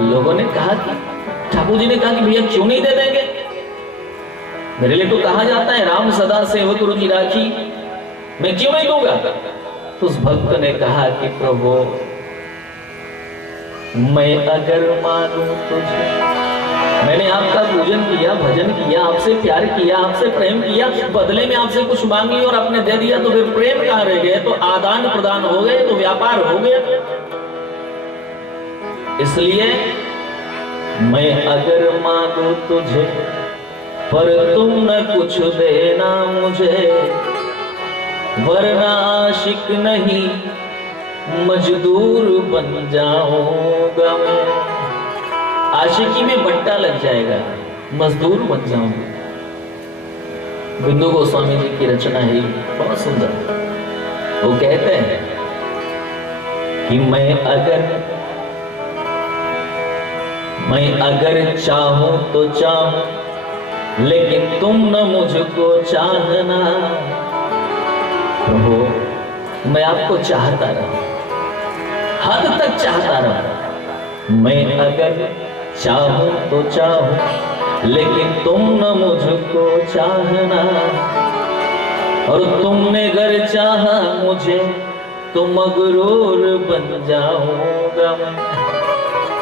लोगों ने कहा कि ठाकुर जी ने कहा कि भैया क्यों नहीं दे देंगे? मेरे लिए तो कहा जाता है राम सदा सेवक रुचि राखी, मैं क्यों नहीं दूंगा? तो उस भक्त ने कहा कि प्रभु मैं अगर मानूं तुझे, मैंने आपका पूजन किया, भजन किया, आपसे प्यार किया, आपसे प्रेम किया, बदले में आपसे कुछ मांग लिया और आपने दे दिया, तो फिर प्रेम कहां रह गए? तो आदान प्रदान हो गए, तो व्यापार हो गया। इसलिए मैं अगर मांगू तुझे पर तुम न कुछ देना मुझे, वरना आशिक नहीं मजदूर बन जाऊंगा मैं। आशिकी में बट्टा लग जाएगा, मजदूर बन जाऊंगा। बिंदु गोस्वामी जी की रचना है, बहुत सुंदर। वो कहते हैं कि मैं अगर चाहूं तो चाहूं, लेकिन तुम न मुझको चाहना। प्रभु मैं आपको चाहता रहा, हद तक चाहता रहा। मैं अगर चाहूं तो चाहूं, लेकिन तुम न मुझको चाहना। और तुमने अगर चाहा मुझे तो मगरूर बन जाऊंगा मैं।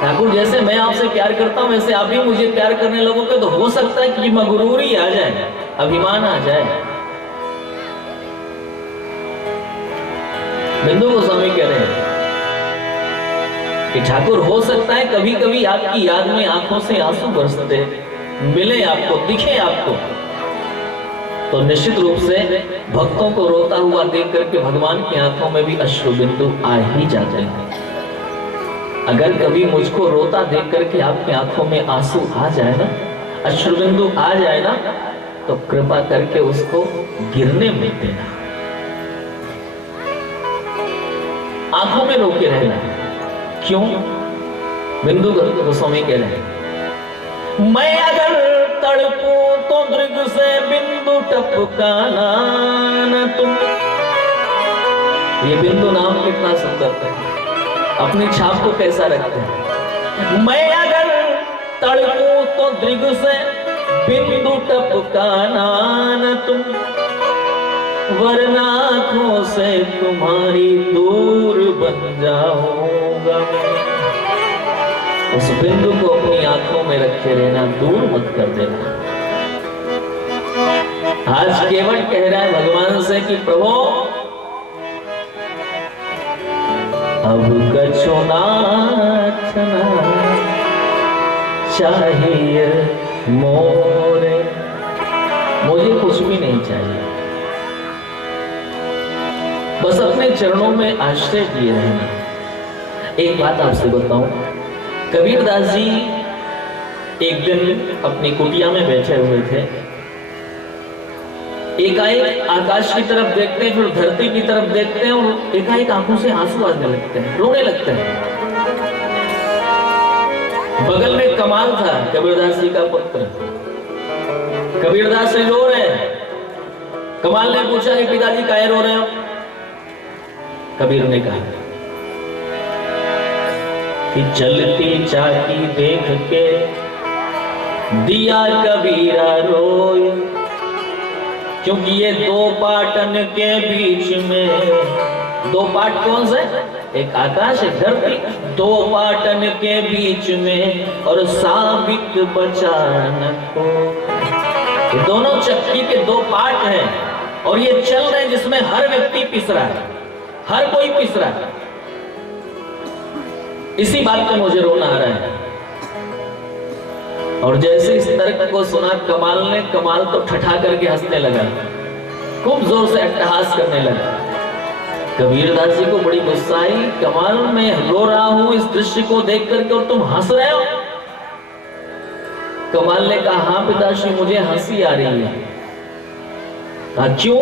ठाकुर जैसे मैं आपसे प्यार करता हूं, वैसे आप भी मुझे प्यार करने लगोगे तो हो सकता है कि मगरूरी आ जाए, अभिमान आ जाए। बिंदु गोस्वामी कह रहे हैं कि ठाकुर हो सकता है कभी कभी आपकी याद में आंखों से आंसू बरसते मिले आपको, दिखे आपको, तो निश्चित रूप से भक्तों को रोता हुआ देख करके भगवान की आंखों में भी अश्रु बिंदु आ ही जाते हैं। अगर कभी मुझको रोता देख करके आपकी आंखों में आंसू आ जाए ना, अश्रु बिंदु आ जाए ना, तो कृपा करके उसको गिरने मत देना, आंखों में रोके रहना। क्यों? बिंदु गोस्वामी कह रहे हैं, मैं अगर तड़पूं तो दृग से बिंदु टपकाना न तुम। ये बिंदु नाम कितना सुंदर है, अपनी छाप को कैसा रखते हैं। मैं अगर तड़पूं तो दृग से बिंदु टपकाना न तुम, वरना आंखों से तुम्हारी दूर बन जाऊंगा मैं। उस बिंदु को अपनी आंखों में रखे रहना, दूर मत कर देना। आज केवल कह रहा है भगवान से कि प्रभु अब कछु नाचना चाहिए मोरे, मुझे कुछ भी नहीं चाहिए, बस अपने चरणों में आश्रय दिए रहना। एक बात आपसे बताऊं, कबीरदास जी एक दिन अपनी कुटिया में बैठे हुए थे, एकाएक आकाश की तरफ देखते हैं, फिर धरती की तरफ देखते हैं और एकाएक आंखों से आंसू आने लगते हैं, रोने लगते हैं। बगल में कमाल था कबीरदास जी का पुत्र, कबीरदास से रो रहे हैं। कमाल ने पूछा कि पिताजी काहे रो रहे हो? कबीर ने कहा कि चलती चाकी देख के दिया कबीरा रोए, क्योंकि ये दो पाटन के बीच में, दो पाट कौन से? एक आकाश एक धरती, दो पाटन के बीच में और साबित बचा न को। ये दोनों चक्की के दो पाट हैं और ये चल रहे हैं, जिसमें हर व्यक्ति पिस रहा है, हर कोई पिस रहा है। इसी बात पे मुझे रोना आ रहा है। और जैसे इस तर्क को सुना कमाल ने, कमाल तो ठठा करके हंसने लगा, खूब जोर से अट्टहास करने लगा। कबीरदास जी को बड़ी गुस्सा आई, कमाल मैं रो रहा हूं इस दृश्य को देख करके और तुम हंस रहे हो। कमाल ने कहा हाँ पिताश्री मुझे हंसी आ रही है। कहा क्यों?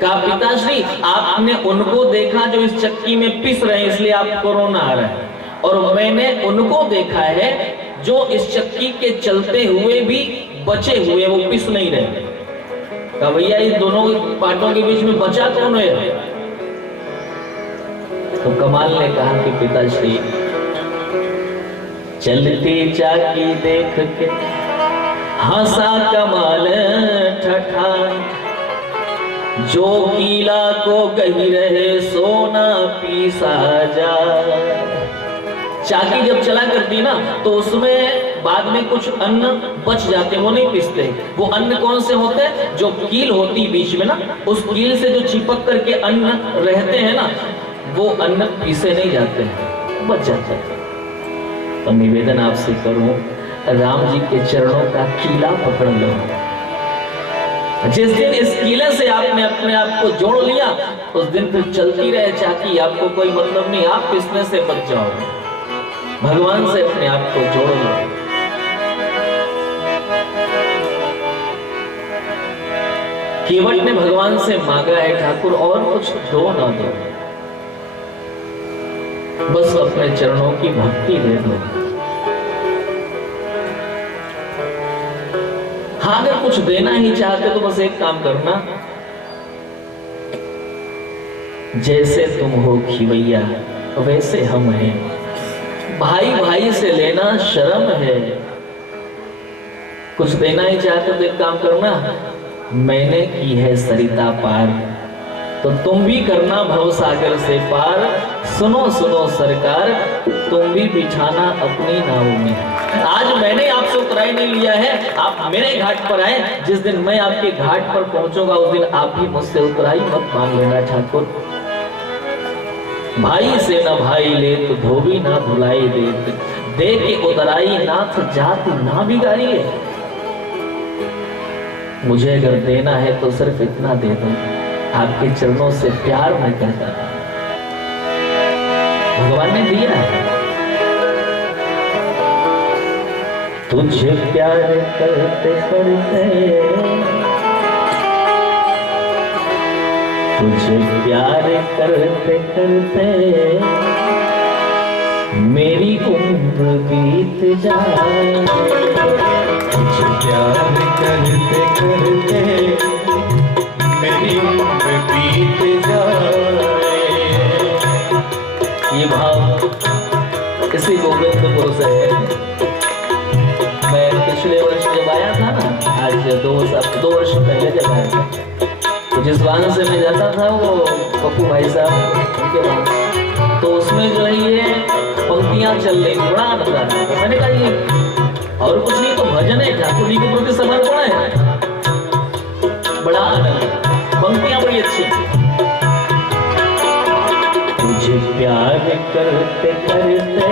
कहा पिताश्री आपने उनको देखा जो इस चक्की में पिस रहे हैं, इसलिए आपको रोना आ रहा है, और मैंने उनको देखा है जो इस चक्की के चलते हुए भी बचे हुए, वो पिस नहीं रहे। कहा भैया इस दोनों पाटों के बीच में बचा कौन है? तो कमाल ने कहा कि पिताश्री चलती चाकी देख के हंसा कमाल ठठा, जो कीला को कही रहे सोना पीसा जा। चाकी जब चला करती ना तो उसमें बाद में कुछ अन्न बच जाते, वो नहीं पीसते। वो अन्न कौन से होते हैं? जो कील होती बीच में ना, उस कील से जो चिपक करके अन्न रहते हैं ना, वो अन्न पीसे नहीं जाते हैं, बच जाते हैं। तो निवेदन आपसे करूं, राम जी के चरणों का कीला पकड़ लो। जिस दिन इस कीले से आपने अपने आप को जोड़ लिया, उस दिन फिर चलती रहे चाकी, आपको कोई मतलब नहीं, आप पिसने से बच जाओगे। भगवान से अपने आप को जोड़ लो। केवट ने भगवान से मांगा है, ठाकुर और कुछ दो ना दो, बस अपने चरणों की भक्ति दे दो। हाँ, अगर कुछ देना ही चाहते तो बस एक काम करना, जैसे तुम हो खिवैया वैसे हम हैं। भाई भाई से लेना शर्म है। कुछ देना ही चाहते तो एक काम करना, मैंने की है सरिता पार, तो तुम भी करना भव सागर से पार। सुनो सुनो सरकार, तुम भी बिठाना अपनी नाव में। आज मैंने आपसे उतराई नहीं लिया है, आप मेरे घाट पर आए। जिस दिन मैं आपके घाट पर पहुंचूंगा उस दिन आप भी मुझसे उतराई मत मांग लेना ठाकुर। भाई से न भाई ले तो धोबी ना धुलाई दे के उतराई नाथ जाति ना बिगाड़िए। मुझे अगर देना है तो सिर्फ इतना दे दो, आपके चरणों से प्यार मैं करता हूं। भगवान ने दिया है। तुझे प्यार करते करते, तुझे प्यार करते करते मेरी उम्र बीत जाए। तुझे प्यार करते करते मेरी उम्र बीत जाए। ये भाव किसी गोविंदपुर से है। मैं पिछले वर्ष जब आया था ना, आज 2 वर्ष पहले जब आया था, तो जिस वाहन से मैं जाता था वो पप्पू भाई साहब उनके वाहन, तो उसमें जो है ये पंक्तियां चल रही, बड़ा आनंद आ रहा था। मैंने कहा ये और कुछ नहीं तो भजन है, ठाकुर जी के प्रति समर्पण है। बड़ा आनंद, पंक्तियां बड़ी अच्छी। तुझे प्यार करते करते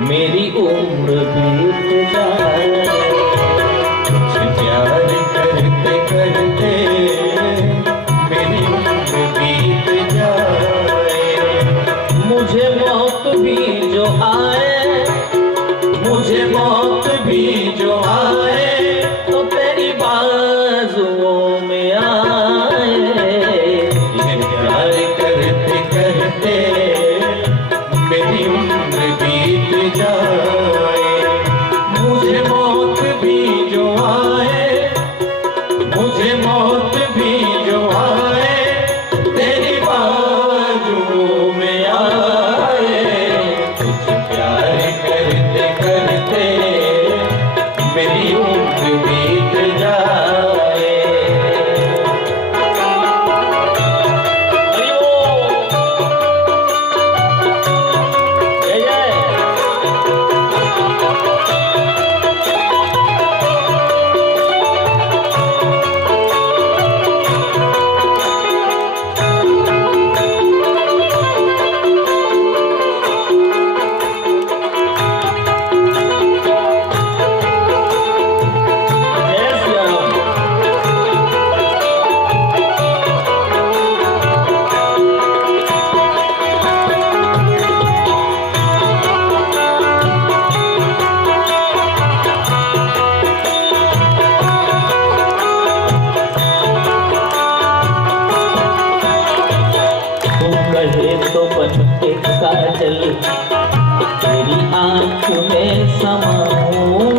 मेरी उम्र बीत जाए। तुझे प्यार करते करते मेरी उम्र बीत जाए। मुझे मौत भी जो आए, मुझे मौत भी जो आए तो तेरी बाजुओं में आए। प्यार करते करते मेरी उम्र बीत जाए। मुझे मौत भी जो आए, मुझे मौत भी जो आए तेरी बाजुओं में आए। तुझे प्यार करते करते मेरी उम्र बीत जाए। जय जय। जय श्री राम। तू कहे तो बन के काजल तेरी आंख में समाऊं।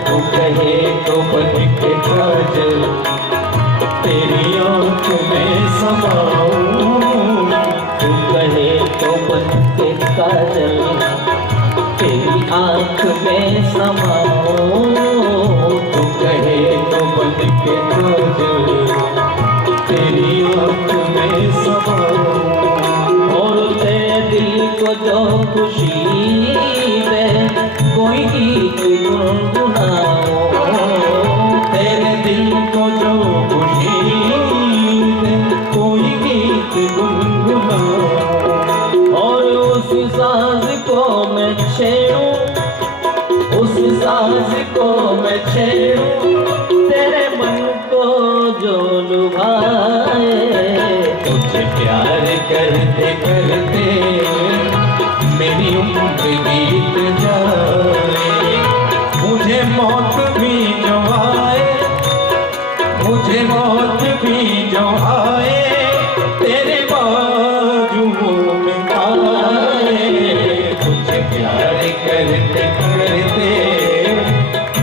तू कहे तो बन के काजल तेरी आंख में समाऊं। तू कहे तो बन के काजल तेरी आंख में समाऊं। को मैं छेड़ूं, तेरे मन को जो लुभाए। तुझे प्यार करते करते मेरी उम्र बीत जाए, मुझे मौत भी जो आए, मुझे मौत भी जो आए, तेरे बाजुओं में आए। तुझे प्यार करते करते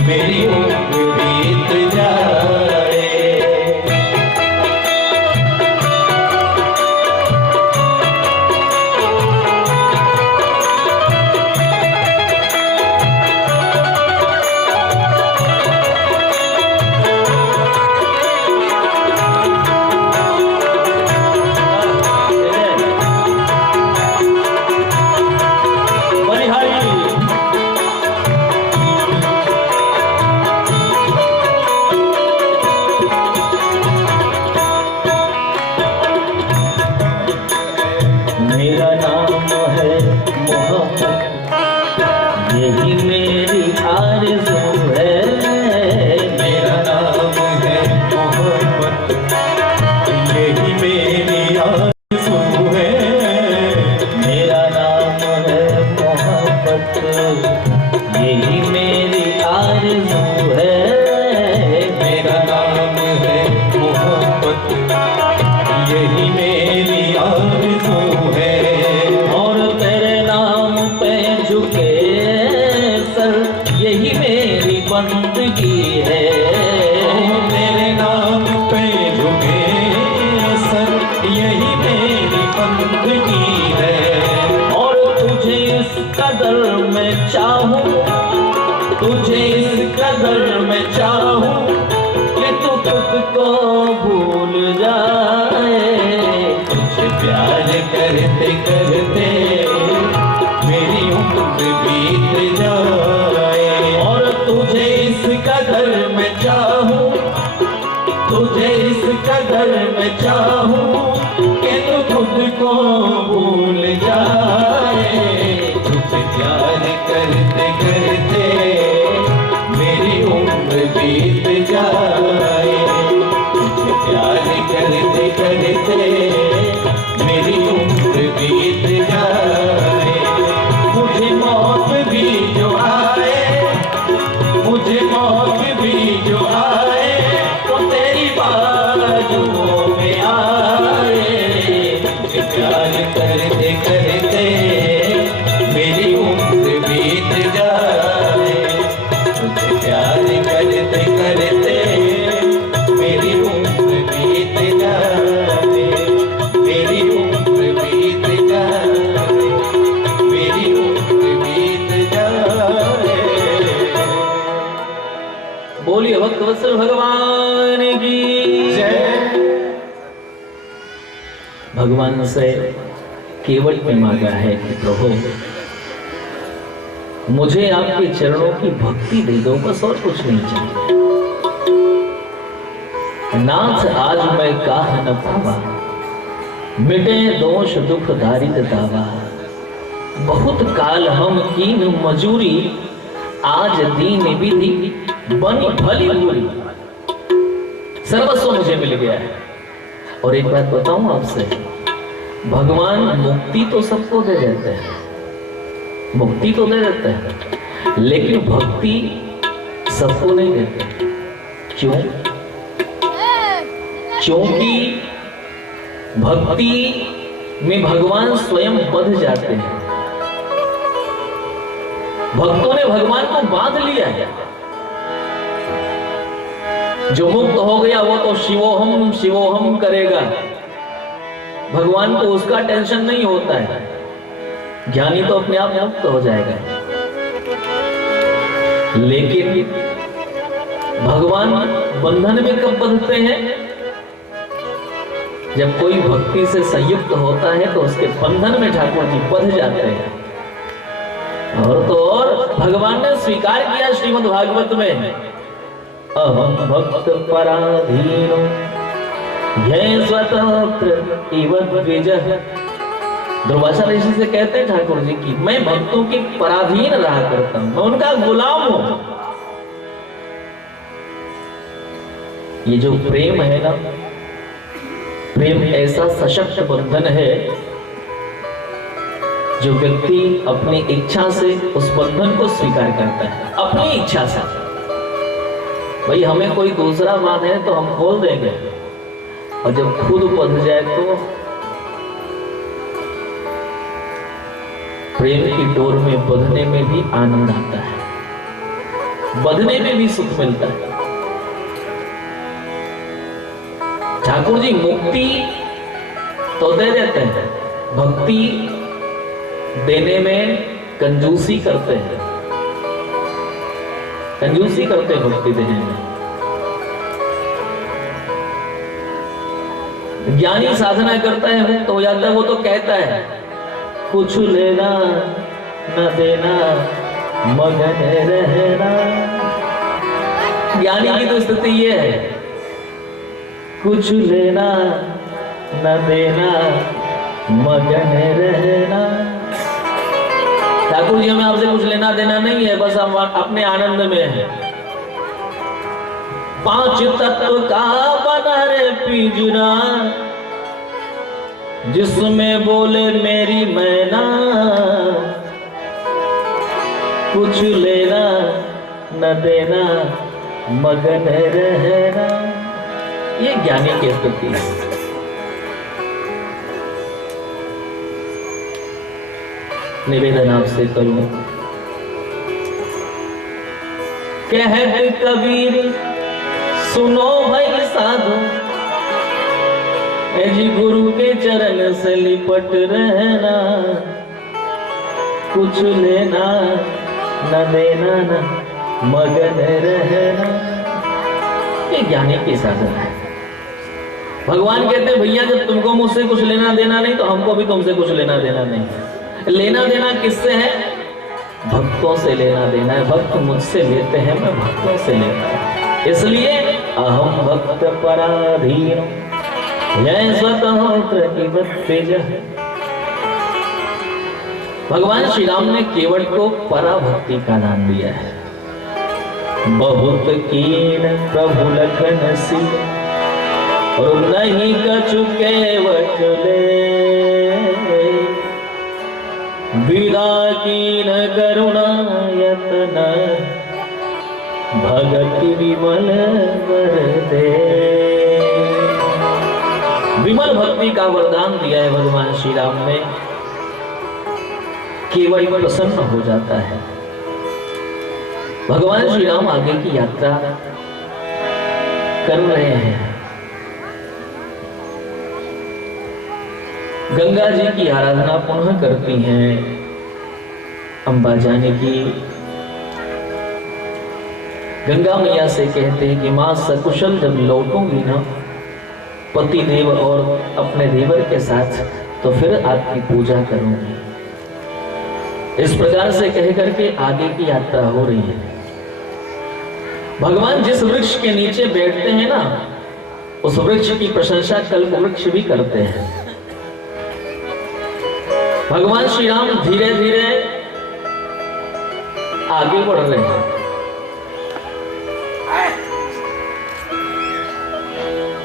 मेरी उम्र बीत जाए। मेरा नाम है मोहब्बत, यही मेरी आरज़ू है। मेरा नाम है मोहब्बत, यही मेरी आरज़ू है। मेरा नाम है मोहब्बत, यही मेरी आरज़ू है। मेरा नाम है मोहब्बत, यही मेरी आरज़ू है। और तेरे नाम पे झुके सर, यही मेरी बंदगी है। तेरे नाम पे झुके सर, यही मेरी बंदगी है। और तुझे इस कदर मैं चाहूं, तुझे इस कदर मैं चाहूं कि तू खुद को भूल जाए। तुझे प्यार करते करते मेरी उम्र बीत जाए। और तुझे इस कदर मैं चाहूं, तुझे इस कदर मैं चाहूं कि तू खुद को भूल जाए। तुझे प्यार करते करते मेरी उम्र बीत जाए। तुझे प्यार करते करते मेरी उम्र बीत जाए। मुझे मौत भी जो आए, मुझे मौत भी जो आए, तो तेरी बाजुओं में आए। तुझे प्यार करते करते मेरी उम्र बीत जाए। तुझे प्यार करते करते मेरी उम्र बीत जाए। मेरी उम्र बीत जाए, मेरी उम्र बीत जाए। बोलिए भक्तवत्सल भगवान की जय। भगवान से केवल में मांगा है कि प्रभु मुझे आपके चरणों की भक्ति दे दो, बस और कुछ नहीं चाहिए। नाथ आज मैं काह न पावा, मिटे दोष दुख दारिद दावा। बहुत काल हम कीन मजूरी, आज दीन विधि बनी भली बुरी। सर्वस्व मुझे मिल गया है। और एक बात बताऊं आपसे, भगवान मुक्ति तो सबको दे देते हैं, मुक्ति तो दे देते हैं, लेकिन भक्ति सबको नहीं देते। क्यों? क्योंकि भक्ति में भगवान स्वयं बंध जाते हैं। भक्तों ने भगवान को बांध लिया है। जो मुक्त हो गया वो तो शिवोहम शिवोहम करेगा, भगवान को उसका टेंशन नहीं होता है। ज्ञानी तो अपने आप मुक्त हो जाएगा, लेकिन भगवान बंधन में कब बंधते हैं? जब कोई भक्ति से संयुक्त होता है तो उसके बंधन में ठाकुर जी बंध जाते हैं। और तो और भगवान ने स्वीकार किया श्रीमद् भागवत में, अहम भक्त पराधीनो ये स्वतंत्र इव द्विजः। दुर्वासा ऋषि से कहते हैं ठाकुर जी की, मैं भक्तों के पराधीन रहा करता हूं, मैं उनका गुलाम हूं। ये जो प्रेम है ना, प्रेम ऐसा सशक्त बंधन है जो व्यक्ति अपनी इच्छा से उस बंधन को स्वीकार करता है, अपनी इच्छा से। भाई हमें कोई दूसरा बांधे तो हम खोल देंगे, और जब खुद बंध जाए तो प्रेम की डोर में बंधने में भी आनंद आता है, बंधने में भी सुख मिलता है। ठाकुर जी मुक्ति तो दे देते हैं, भक्ति देने में कंजूसी करते हैं, कंजूसी करते हैं भक्ति देने में। ज्ञानी साधना करता है, मुक्त हो जाता है, वो तो कहता है कुछ लेना न देना मगन रहना। ज्ञानी की तो स्थिति ये है, कुछ लेना न देना मगन रहना। ठाकुर जी हमें आपसे कुछ लेना देना नहीं है, बस हम अपने आनंद में हैं। पांच तत्व का बना रे पिंजरा, जिसमें बोले मेरी मैना, कुछ लेना न देना मगन रहना। ये ज्ञानी की स्थिति है। निवेदन आपसे करूं, कहत कबीर सुनो भाई साधो, जी गुरु के चरण से लिपट रहना, कुछ लेना न देना न मगन रहना। ये ज्ञानी की साधन है। भगवान कहते हैं भैया जब तुमको मुझसे कुछ लेना देना नहीं तो हमको भी तुमसे कुछ लेना देना नहीं। लेना देना किससे है? भक्तों से लेना देना है। भक्त मुझसे लेते हैं, मैं भक्तों से लेता हूं। इसलिए अहम भक्त पराधीन जय स्वतंत्र की। भगवान श्री राम ने केवट को पराभक्ति का नाम दिया है। बहुत कीन प्रभु लखन सी और नहीं कछु केवट ले, विदा कीन करुणा यतन भगति विमल वर दे। विमल भक्ति का वरदान दिया है भगवान श्री राम ने। केवल प्रसन्न हो जाता है। भगवान श्री राम आगे की यात्रा कर रहे हैं। गंगा जी की आराधना पुनः करती हैं अंबा जाने की। गंगा मैया से कहते हैं कि मां सकुशल जब लौटूंगी ना पति देव और अपने देवर के साथ तो फिर आपकी पूजा करूंगी। इस प्रकार से कह करके आगे की यात्रा हो रही है। भगवान जिस वृक्ष के नीचे बैठते हैं ना उस वृक्ष की प्रशंसा कल्प वृक्ष भी करते हैं। भगवान श्री राम धीरे धीरे आगे बढ़ रहे हैं।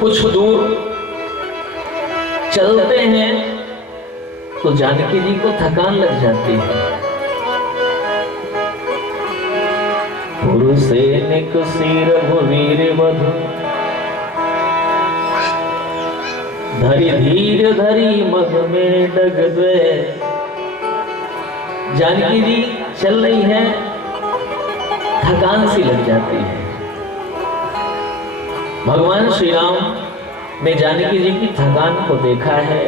कुछ दूर चलते हैं तो जानकी जी को थकान लग जाती है। पुरुषैनिक सिर रघुवीर वधु धरी धीर धरी मग में डग गए। जानकी जी चल रही है, थकान सी लग जाती है। भगवान श्री राम ने जानकी जी की थकान को देखा है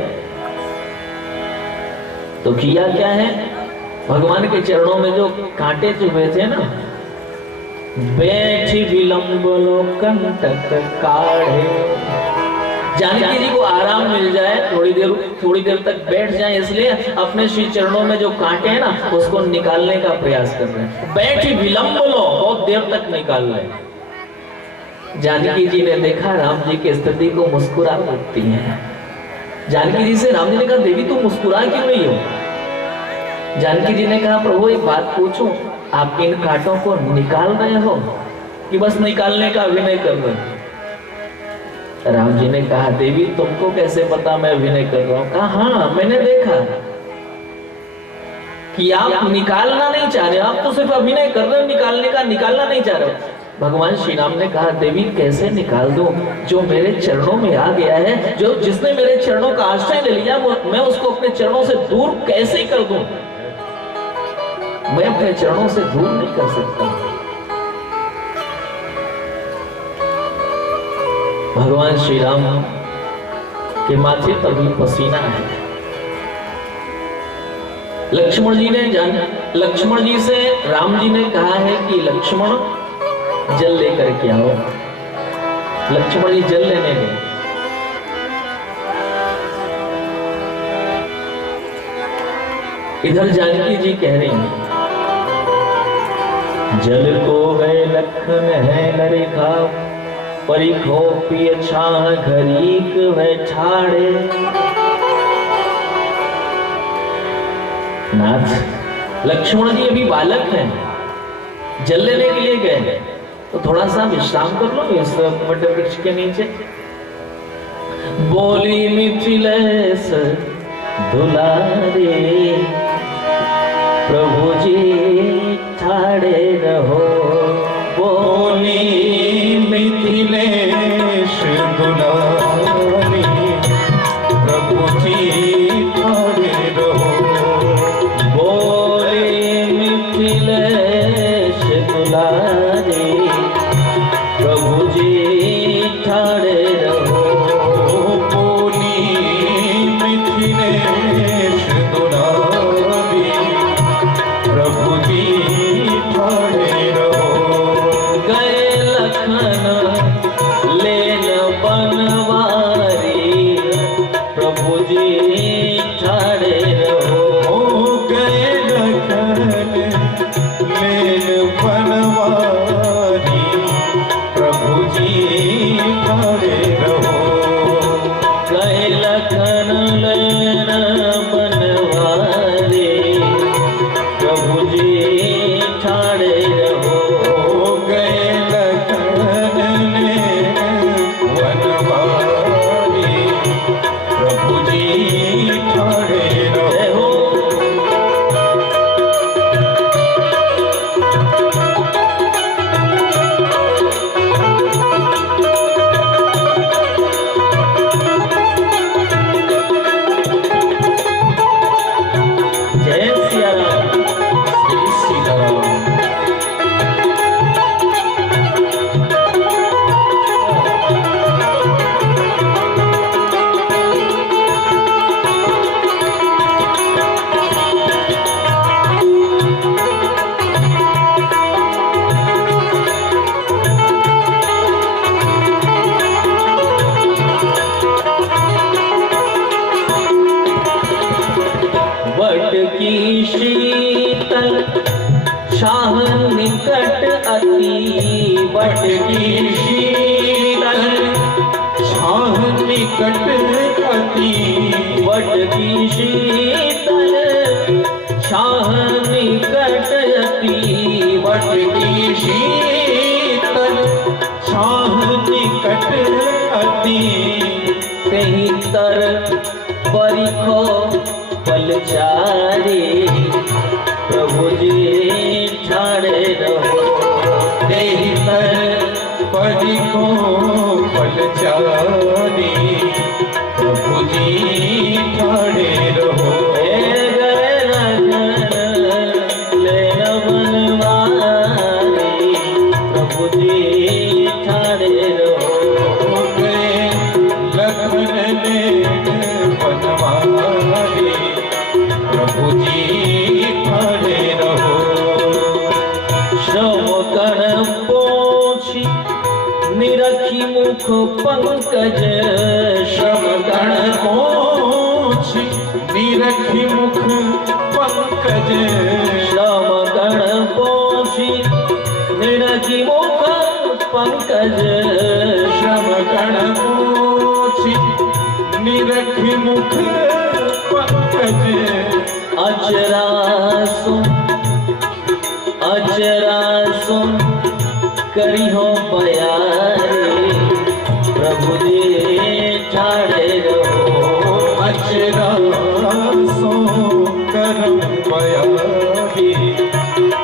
तो किया क्या है, भगवान के चरणों में जो कांटे चुभे थे ना, बैठी विलंब लो कंटक काढ़े। जानकी जी को आराम मिल जाए, थोड़ी देर तक बैठ जाए, इसलिए अपने श्री चरणों में जो कांटे हैं ना उसको निकालने का प्रयास कर रहे हैं। बैठी विलंब लो, बहुत देर तक निकाल रहे। जानकी जी ने देखा राम जी की स्थिति को, मुस्कुरा उठती हैं। जानकी जी से राम जी ने कहा देवी तुम मुस्कुरा क्यों नहीं हो? जानकी जी ने कहा प्रभु एक बात पूछूं, आप इन कांटों को निकाल रहे हो कि बस निकालने का अभिनय कर रहे हो? राम जी ने कहा देवी तुमको कैसे पता मैं अभिनय कर रहा हूं? कहा हाँ मैंने देखा कि आप निकालना नहीं चाह रहे, आप तो सिर्फ अभिनय कर रहे हो, निकालना नहीं चाह रहे। भगवान श्री राम ने कहा देवी कैसे निकाल दूं? जो मेरे चरणों में आ गया है, जो जिसने मेरे चरणों का आश्रय ले लिया, मैं उसको अपने चरणों से दूर कैसे कर दूं? मैं अपने चरणों से दूर नहीं कर सकता। भगवान श्री राम के माथे पर भी पसीना है। लक्ष्मण जी से राम जी ने कहा है कि लक्ष्मण जल लेकर के आओ। लक्ष्मण जी जल लेने गए। इधर जानकी जी कह रही हैं जल को गए लखन है नरेखा, परिखो पिय छाह घरीक वह ठाड़े। नाथ लक्ष्मण जी अभी बालक हैं, जल लेने के लिए गए, तो थोड़ा सा विश्राम कर लो इस वट वृक्ष के नीचे। बोली मिथिलेश दुलारे, प्रभु जी ठाड़े रहो। बोली मिथिलेश दुलारे, प्रभु जी ठाड़े रहो। बोली मिथिलेश दुलारे, प्रभु जी ठाड़े रहो। बोली मिथिलेश दुलारे, प्रभु जी ठाड़े रहो। गए लखन लेन बनवारी, प्रभु जी ठाड़े रहो। गए लखन लेन बनवारी, प्रभु जी ठाड़े रहो। गए लखन लेन बनवारी, प्रभु जी ठाड़े रहो। गए लखन लेन बनवारी, प्रभु जी ठाड़े रहो। जय सिया राम। श्री सीताराम। वट की शीतल शाह निकट अति, वट की शीतल छाह निकट अति, वट की शीतल शाह निकट अति। वट की शीतल छाह निकट अति। कहीं तर परिखो पलचारी, प्रभु जी ठाड़े रहो। तेहि तर परिखो पलचारी, प्रभु जी ठाड़े रहो। गए लखन लेन बनवारी, प्रभु जी ठाड़े रहो। गए लखन लेन बनवारी, प्रभु जी ठाड़े रहो। श्रम कण पोछी निरखी मुख पंकज, श्रम गण पोछी निरखी मुख पंकज। श्रम गण पोछी निरखी मुख पंकज। श्रम गण पोछी निरखी मुख पंकज। अचरा सुन करी हो बयारे, प्रभु जी ठाड़े रहो। अचरा सो करम पयाही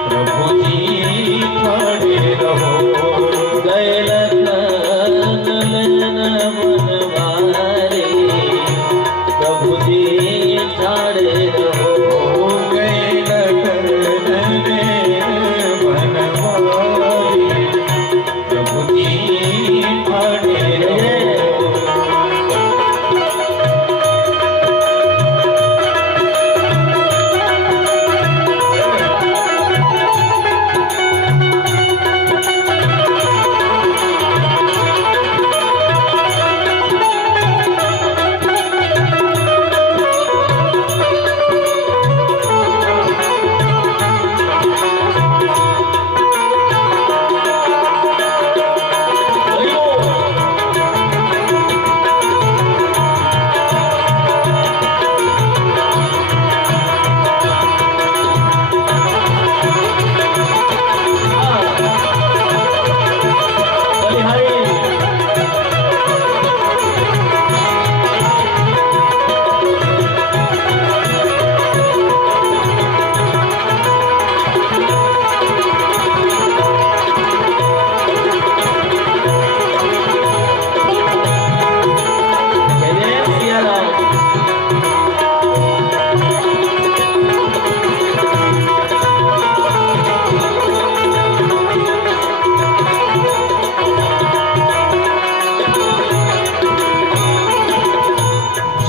प्रभु जी ठाड़े रहो। गए लखन बनवारे प्रभु जी ठाड़े रहो। गए लखन बनवारी प्रभु जी ठाड़े रहो।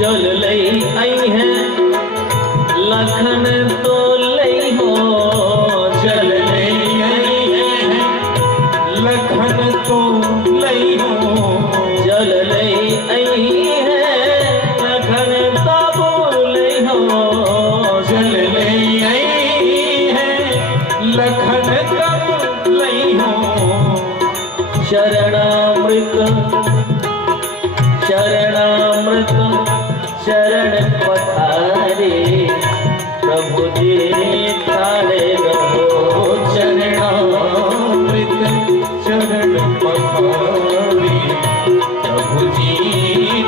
जल लई आई है लखन तो लई हो। जल लई आई है लखन तो लई हो। जल लई आई है लखन तो लई हो। जल लई आई है लखन तब लई हो। शरणामृत शरणामृत शरण पधारे प्रभु जी ठाड़े रहो। शरणामृत शरण पधारी प्रभु जी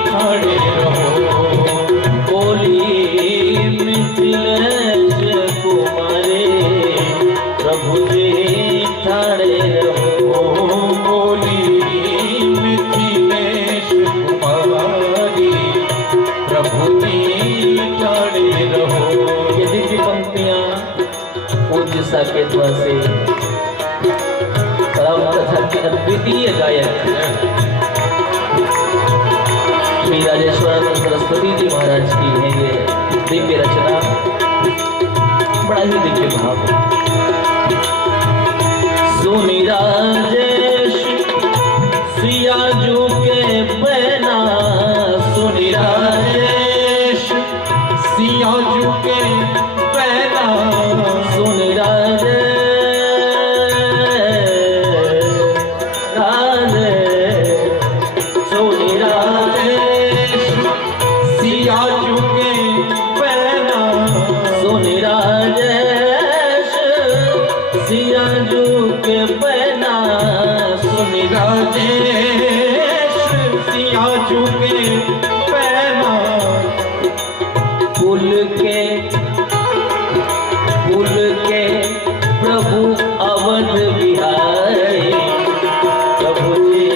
ठाड़े रहो। बोली मिथिलेश कुमारे प्रभु जी ठाड़े रहो। बोली मिथिलेश कुमारी प्रभु जी ठाड़े रहो। ये दिव्य पंक्तियां पूज्य साकेत से परम कथा के अद्वितीय गायक श्री राजेश्वरानंद सरस्वती जी महाराज की है। ये दिव्य रचना बड़ा ही दिव्य भाव। सुनी राजेश सियाजू के बहना। सुनी राजेश सियाजू के पहना। सुनी राजेश सुनी राजेश सियाजू के पहना। सुनी राजेश सियाजू के बहना। सुनी राजेश सियाजू के पहना। कुल के प्रभु अवध बिहारी प्रभु जी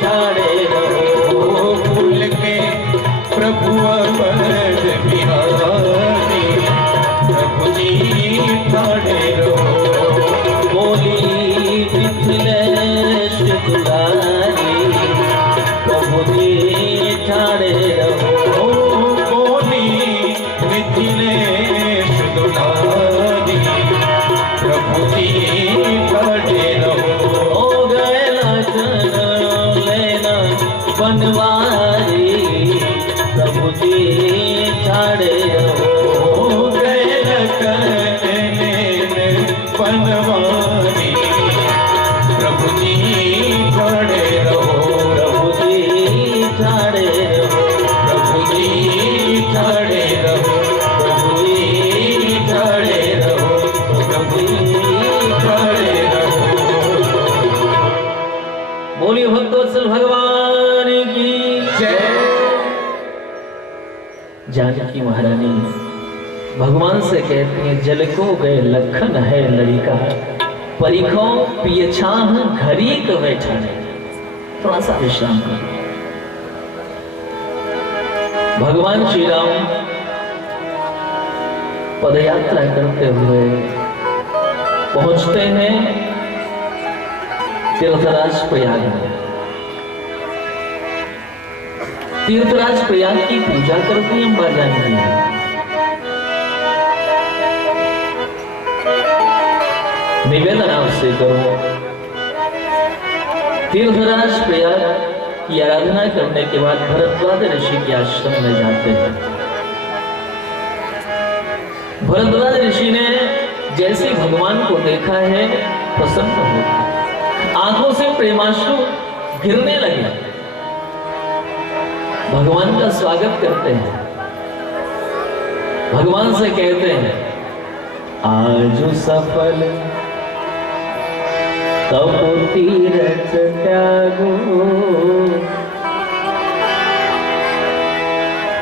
ठाड़े रहो। कुल के प्रभु अवध बिहारी प्रभु जी ठाड़े रहो। बोली मिथिलेश दुलारी प्रभु जी ठाड़े रहो। बोली मिथिलेश दुलारी प्रभु जी ठाड़े रहो। हो गए लखन लेना बनवारी प्रभु जी ठाड़े रहो। हो गए लखन बनवारी प्रभु जी ठाड़े रहो। प्रभु जी ठाड़े रहो। प्रभु जी ठाड़े रहो। प्रभु जी ठाड़े रहो। प्रभु जी ठाड़े रहो। बोलिए भक्तवत्सल भगवान जानकी महारानी भगवान से कहती हैं, जल को गए लखन है लड़िका, परिखो पिय छाह घड़ी को बैठा है। थोड़ा सा विश्राम करो। भगवान श्री राम पदयात्रा करते हुए पहुंचते हैं तीर्थराज प्रयाग में। तीर्थराज प्रयाग की पूजा करती हैं अम्बा जानकी। निवेदन आपसे करो, तीर्थराज प्रयाग की आराधना करने के बाद भरद्वाज ऋषि के आश्रम में जाते हैं। भरद्वाज ऋषि ने जैसे भगवान को देखा है प्रसन्न हो, आंखों से प्रेमाश्रु गिरने लगे। भगवान का स्वागत करते हैं, भगवान से कहते हैं, आज सफल तब तीरथ त्यागो,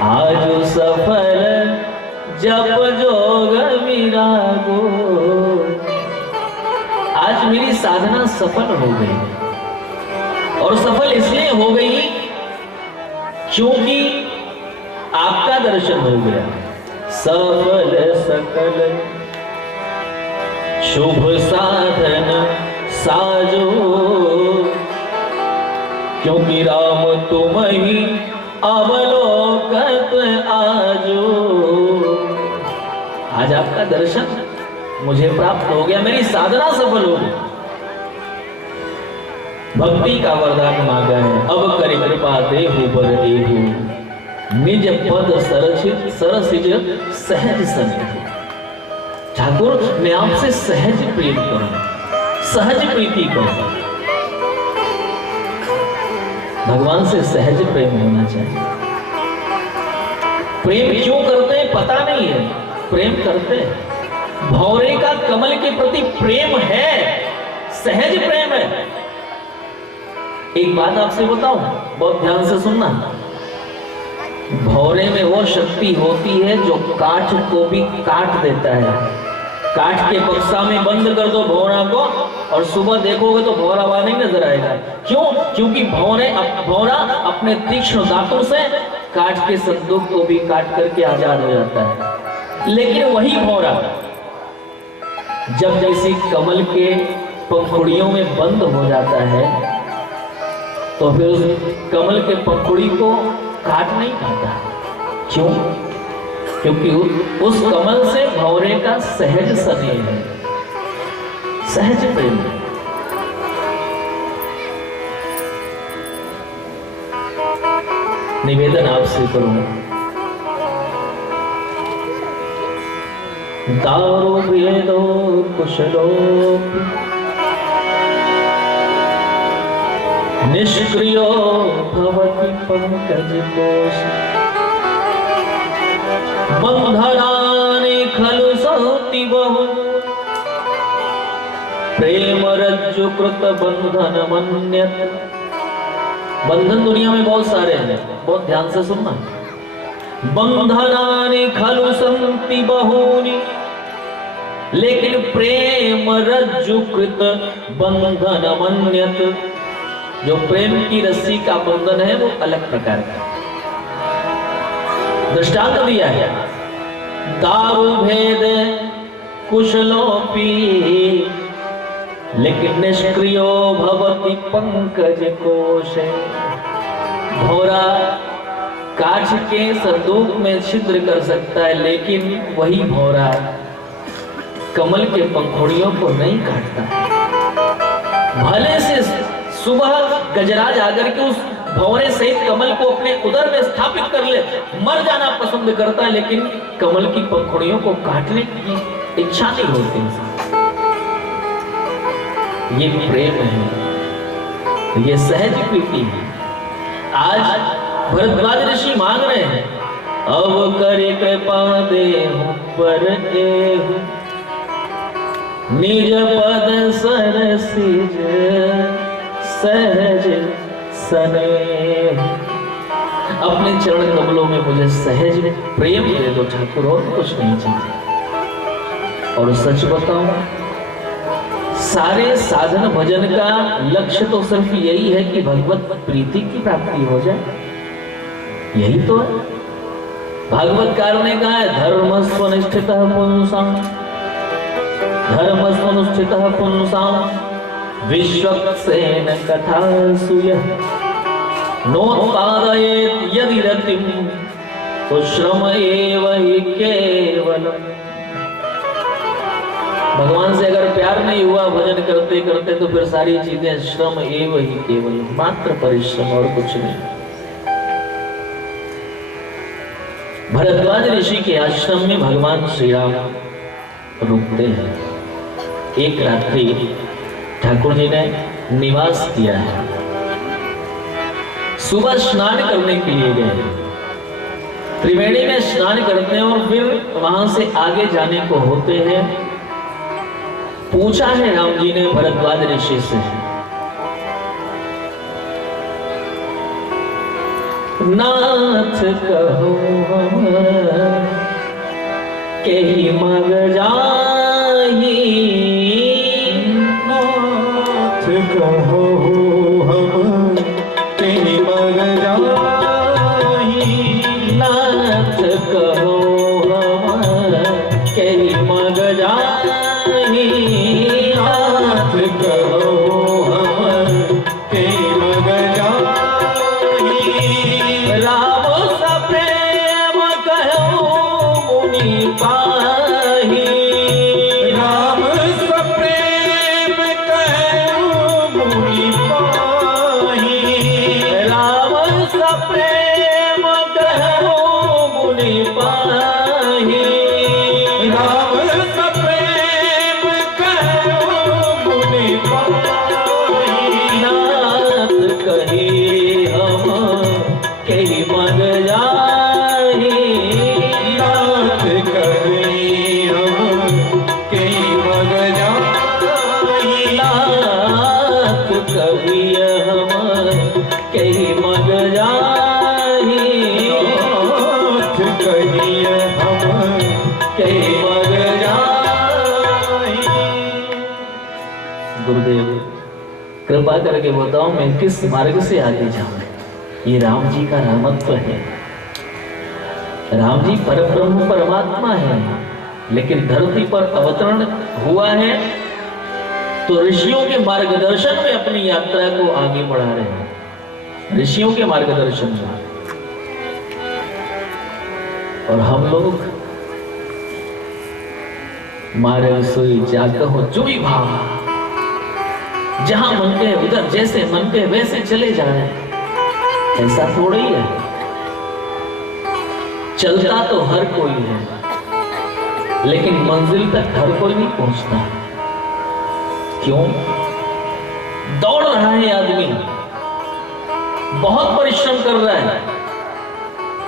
आज सफल जप जोग विरागो। आज मेरी साधना सफल हो गई, और सफल इसलिए हो गई क्योंकि आपका दर्शन हो गया। सफल सकल शुभ साधन साजो, क्योंकि राम तुम ही अवलोकत आजो। आज आपका दर्शन मुझे प्राप्त हो गया, मेरी साधना सफल हो गई। भक्ति का वरदान मांगा है, अब करी कृपा देहु बर एहु, निज पद सरसिज सहज सनिधि। ठाकुर मैं आपसे सहज प्रेम करूं, सहज प्रीति करूं। भगवान से सहज प्रेम होना चाहिए। प्रेम क्यों करते हैं पता नहीं है, प्रेम करते हैं। भौरे का कमल के प्रति प्रेम है, सहज प्रेम है। एक बात आपसे बताऊं, बहुत ध्यान से सुनना। भौरे में वो शक्ति होती है जो काठ को भी काट देता है। काठ के बक्सा में बंद कर दो भौरा को, और सुबह देखोगे तो भौरा वहां नहीं नजर आएगा। क्यों? क्योंकि भौरा अपने तीक्ष्ण दांतों से काठ के संदूक को भी काट करके आजाद हो जाता है। लेकिन वही भौरा जब जैसी कमल के पंखुड़ियों में बंद हो जाता है, तो फिर उस कमल के पंखुड़ी को काट नहीं पाता। क्यों? क्योंकि उस कमल से भौरे का सहज स्नेह है, सहज प्रेम है। निवेदन आपसे करूं, दारो भेदो कुशलो निष्क्रियो भवति पंकज कोश, बंधनानि खलु सौति बहु, प्रेम रज्जु कृत बंधन मन्यत। बंधन दुनिया में बहुत सारे हैं, बहुत ध्यान से सुनना। बंधनानि खलु सन्ति बहूनि, लेकिन प्रेम रज्जु कृत बंधन मन्यत। जो प्रेम की रस्सी का बंधन है वो अलग प्रकार का। दृष्टांत दिया है, दारू भेद कुशलोपी, लेकिन निष्क्रियो भवति पंकज कोश। भौरा काठ के संदूक में छिद्र कर सकता है, लेकिन वही भौरा कमल के पंखुड़ियों को नहीं काटता। भले से सुबह गजराज आकर के उस भौरे सहित कमल को अपने उदर में स्थापित कर ले, मर जाना पसंद करता है, लेकिन कमल की पंखुड़ियों को काटने की इच्छा नहीं होती। ये प्रेम है, ये सहज प्रीति है। आज भरद्वाज ऋषि मांग रहे हैं, अब करे कृपा देहु पर एहु, निज पद सरसिज सहज स्नेह। अपने चरण कमलों में मुझे सहज प्रेम दे दो ठाकुर, और कुछ नहीं चाहिए। और सच बताऊं, सारे साधन भजन का लक्ष्य तो सिर्फ यही है कि भगवत प्रीति की प्राप्ति हो जाए, यही तो है। भागवतकार ने कहा है, धर्मस्वनिष्ठितः पुंसां, धर्मस्वनुष्ठितः पुंसां विश्वक्सेन कथासु यः नोत्पादयेत् यदि रतिं तो श्रम एव हि केवलम्। भगवान से अगर प्यार नहीं हुआ भजन करते करते तो फिर सारी चीजें श्रम एव ही केवल, मात्र परिश्रम और कुछ नहीं। भरद्वाज ऋषि के आश्रम में भगवान श्री राम रुकते हैं। एक रात्रि ठाकुर जी ने निवास किया है। सुबह स्नान करने के लिए गए, त्रिवेणी में स्नान करते हैं और फिर वहां से आगे जाने को होते हैं। पूछा है राम जी ने भरद्वाज ऋषि से, नाथ कहो हम के मग जाही, नाथ कहो हम के मग जाही, नाथ कहो हम के मग जाही, नाथ कहो हम के मग जाही, राम सा प्रेम कहो मुनि पाही, राम सा प्रेम कहो मुनि पाही, राम सा प्रेम कहो मुनि पाही, राम सा प्रेम कहो मुनि पाही, नाथ कही हम कही मग जाही, नाथ कही हम के मग जाही, नाथ कही हम कही मग जाही, नाथ कही हम कही मग जाही। गुरुदेव कृपा करके बताओ मैं किस मार्ग से आगे जाऊं। ये राम जी का रामत्व है। राम जी परब्रह्म परमात्मा है, लेकिन धरती पर अवतरण हुआ है तो ऋषियों के मार्गदर्शन में अपनी यात्रा को आगे बढ़ा रहे हैं, ऋषियों के मार्गदर्शन में। और हम लोग मार्ग सोई जागहो जोई भाव, जहां मन के उधर जैसे मन के वैसे चले जा रहे हैं। ऐसा थोड़ा ही है, चलता तो हर कोई है, लेकिन मंजिल तक हर कोई नहीं पहुंचता। क्यों? दौड़ रहा है आदमी, बहुत परिश्रम कर रहा है,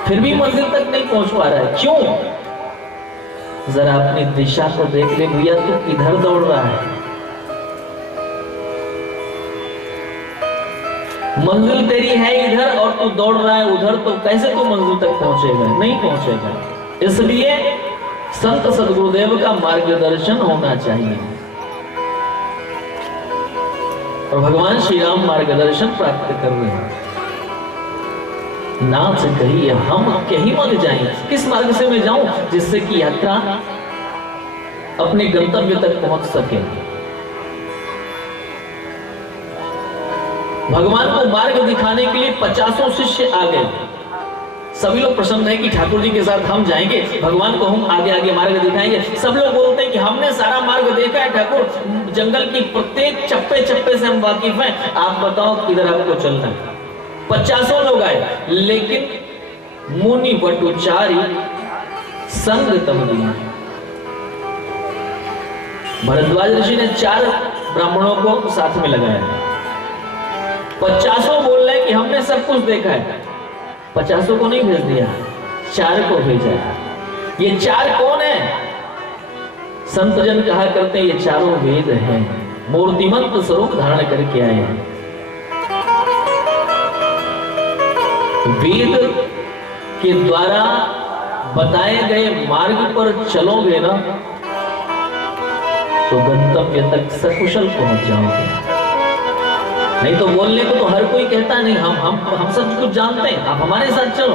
फिर भी मंजिल तक नहीं पहुंच पा रहा है। क्यों? जरा अपनी दिशा को देख ले भैया, तू किधर दौड़ रहा है? मंजिल तेरी है इधर और तू दौड़ रहा है उधर, तो कैसे तू मंजिल तक पहुंचेगा? नहीं पहुंचेगा। इसलिए संत सद्गुरुदेव का मार्गदर्शन होना चाहिए, और भगवान श्री राम मार्गदर्शन प्राप्त कर रहे हैं। नाथ कहिए हम कहीं मग जाएं, किस मार्ग से मैं जाऊं जिससे कि यात्रा अपने गंतव्य तक पहुंच सके। भगवान को मार्ग दिखाने के लिए 50 शिष्य आ गए। सभी लोग प्रसन्न है कि ठाकुर जी के साथ हम जाएंगे, भगवान को हम आगे आगे मार्ग दिखाएंगे। सब लोग बोलते हैं कि हमने सारा मार्ग देखा है ठाकुर, जंगल की प्रत्येक चप्पे चप्पे से हम वाकिफ हैं, आप बताओ किधर आपको चलना है। 50 लोग आए, लेकिन मुनि बटुचारी संग तम दिया। भरद्वाज ऋषि ने 4 ब्राह्मणों को साथ में लगाया। 50 बोल रहे कि हमने सब कुछ देखा है, 50 को नहीं भेज दिया, 4 को भेजा। ये 4 कौन है? संत जन कहा करते हैं ये चारों वेद हैं, मूर्तिमंत स्वरूप धारण करके आए हैं। वेद के द्वारा बताए गए मार्ग पर चलोगे ना तो गंतव्य तक सकुशल पहुंच जाओगे। नहीं तो बोलने को तो हर कोई कहता नहीं, हम सब कुछ जानते हैं, आप हमारे साथ चलो।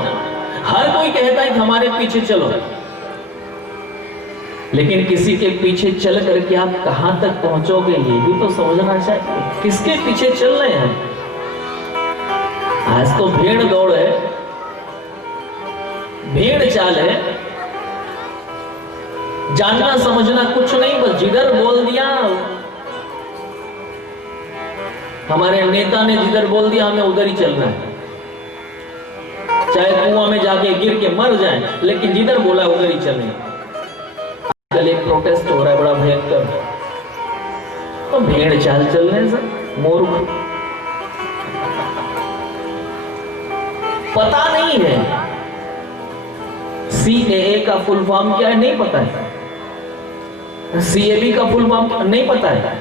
हर कोई कहता है कि हमारे पीछे चलो, लेकिन किसी के पीछे चल करके आप कहां तक पहुंचोगे ये भी तो समझना चाहिए। किसके पीछे चल रहे हैं? आज तो भेड़ दौड़ है, भेड़ चाल है, जानना समझना कुछ नहीं, बस जिधर बोल दिया, हमारे नेता ने जिधर बोल दिया हमें उधर ही चलना है, चाहे कुआं में जाके गिर के मर जाए, लेकिन जिधर बोला उधर ही चलें। आजकल एक प्रोटेस्ट हो रहा है बड़ा भयंकर, तो भेड़ चाल चल रहे हैं सर, मूर्ख, पता नहीं है CAA का फुल फॉर्म क्या है, नहीं पता है, CAB का फुल फॉर्म नहीं पता है,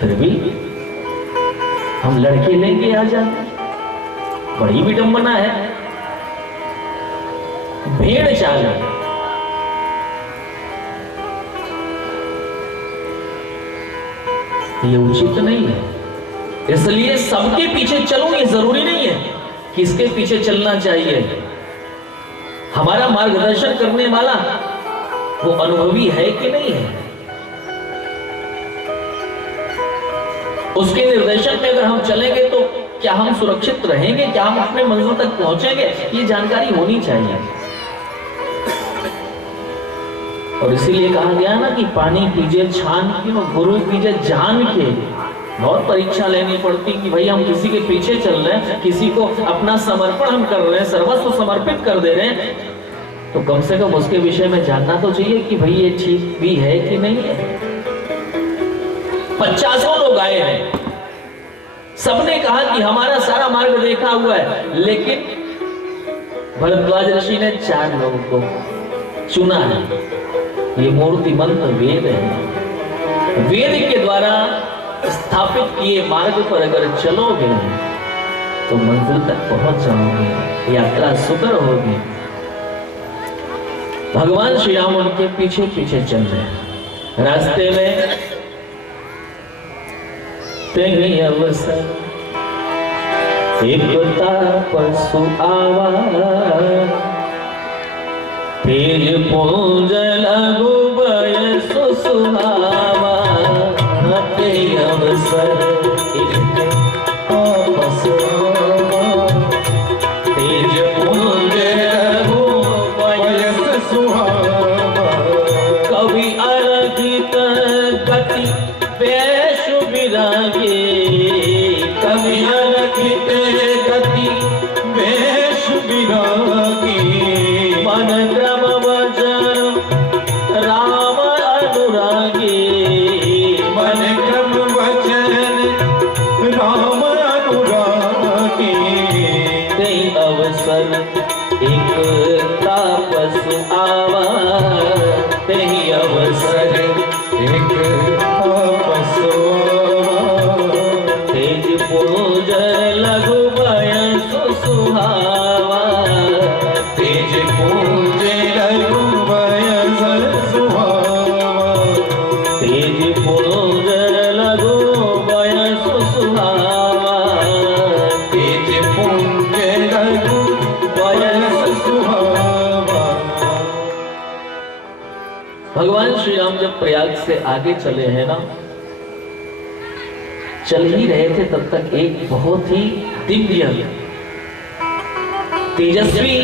फिर भी हम लड़के लेंगे आ जाते, बड़ी विडंबना है, भेड़ चाल है। ये उचित नहीं है, इसलिए सबके पीछे चलो ये जरूरी नहीं है। किसके पीछे चलना चाहिए? हमारा मार्गदर्शन करने वाला वो अनुभवी है कि नहीं है? उसके निर्देशन में अगर हम चलेंगे तो क्या हम सुरक्षित रहेंगे, क्या हम अपने मंजिल तक पहुंचेंगे, ये जानकारी होनी चाहिए। और इसीलिए कहा गया ना कि पानी पीजिए छान के और गुरु पीजिए जान के। बहुत परीक्षा लेनी पड़ती कि भाई हम किसी के पीछे चल रहे हैं, किसी को अपना समर्पण हम कर रहे हैं, सर्वस्व समर्पित कर दे रहे हैं, तो कम से कम उसके विषय में जानना तो चाहिए कि भाई ये ठीक भी है कि नहीं है। 50 लोग आए हैं, सबने कहा कि हमारा सारा मार्ग देखा हुआ है, लेकिन भरद्वाज ऋषि ने 4 लोगों को चुना है। ये मूर्ति मंत्र वेद है, वेद के द्वारा स्थापित किए मार्ग पर अगर चलोगे तो मंजिल तक पहुंच जाओगे, यात्रा सुकर होगी। भगवान श्री राम उनके पीछे पीछे चल रहे हैं। रास्ते में तेरी अवसर एक पशु आवा, तेज पूज लगु बयसु सुहावा, तेरी अवसर एक पशु आवा, तेज पूज लगु बयसु सुहावा, कवि अरहित गति पेशु विरागे, कवि अरहित गति पेशु विरागे, मन क्रम वचन राम अनुरागे, मन क्रम वचन राम अनुरागे, कई अवसर एक तापस आवा, कई अवसर एक तापस आवा, तेज पूज लघु बयसु सुहावा, तेज पूज लघु बयसु सुहावा, तेज पूज लघु बयसु सुहावा, तेज पूज लघु बयसु सुहावा। भगवान श्री राम जब प्रयाग से आगे चले हैं ना, चल ही रहे थे, तब तक एक बहुत ही दिव्य तेजस्वी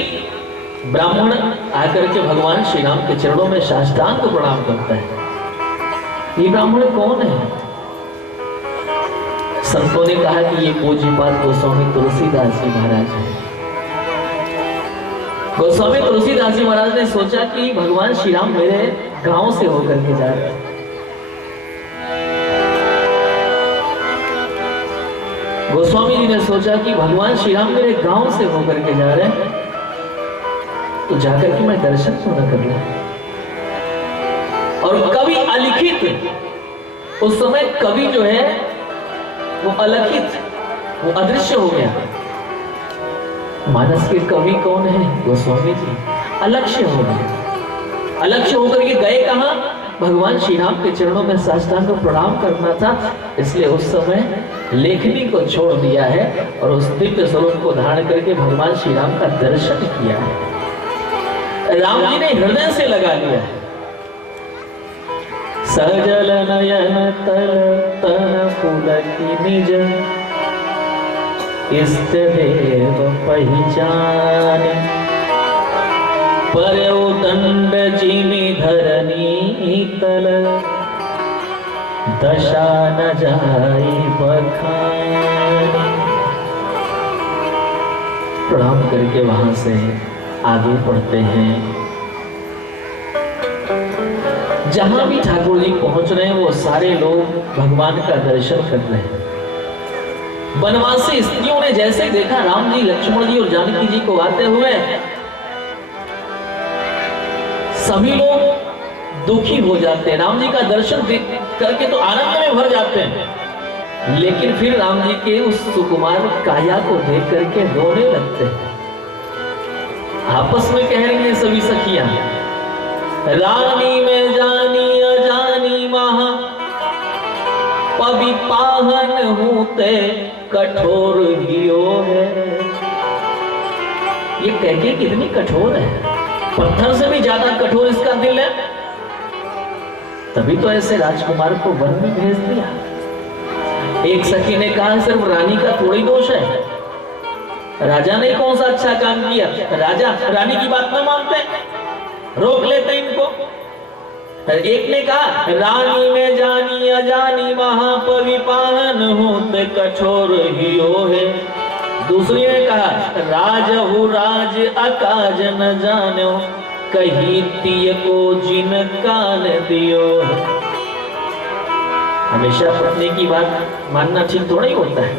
ब्राह्मण आकर के भगवान श्री राम के चरणों में साष्टांग प्रणाम करता है। ये ब्राह्मण कौन है? संतों ने कहा कि ये पूज्यपाद गोस्वामी तुलसीदास जी महाराज है। गोस्वामी तुलसीदास जी महाराज ने सोचा कि भगवान श्री राम मेरे गांव से होकर के जा रहे हैं, गोस्वामी जी ने सोचा कि भगवान श्री राम मेरे गांव से होकर के जा रहे हैं, तो जाकर के मैं दर्शन तो न कर लूं। और कवि अलिखित, उस समय कवि जो है वो अलखित, वो अदृश्य हो गया। मानस के कवि कौन है? गोस्वामी जी। अलक्ष्य हो गए, अलक्ष्य होकर के गए कहाँ? भगवान श्री राम के चरणों में साष्टांग प्रणाम करना था, इसलिए उस समय लेखनी को छोड़ दिया है और उस दिव्य स्वरूप को धारण करके भगवान श्री राम का दर्शन किया है। राम जी ने हृदय से लगा लिया है। सजल नयन तल तन पुलकी निज इष्ट देव पहचाने परयो दंड जिमि धरनी तल दशा न जाई बखाने। प्रणाम करके वहां से आगे बढ़ते हैं। जहां भी ठाकुर जी पहुंच रहे हैं वो सारे लोग भगवान का दर्शन कर रहे हैं। वनवासी स्त्रियों ने जैसे देखा राम जी, लक्ष्मण जी और जानकी जी को आते हुए, सभी लोग दुखी हो जाते हैं। राम जी का दर्शन करके तो आनंद में भर जाते हैं, लेकिन फिर राम जी के उस सुकुमार काया को देख करके रोने लगते हैं। आपस में कह रही हैं सभी सखियां, रानी में जानी अजानी महा पवि पाहन हूं ते कठोर हियो है। ये कहके कितनी कठोर है, पत्थर से भी ज्यादा कठोर इसका दिल है। तभी तो ऐसे राजकुमार को वन में भेज दिया। एक सखी ने कहा सिर्फ रानी का थोड़ी दोष है, राजा ने कौन सा अच्छा काम किया? राजा रानी की बात न मानते, रोक लेते इनको। एक ने कहा रानी में जानी अजानी महापवि पाहन हूं ते कठोर हियो है। दूसरी ने कहा राजहु राज अकाज न जानो कही तिय को जिन कान दियो है। हमेशा पत्नी की बात मानना ठीक थोड़ा ही होता है।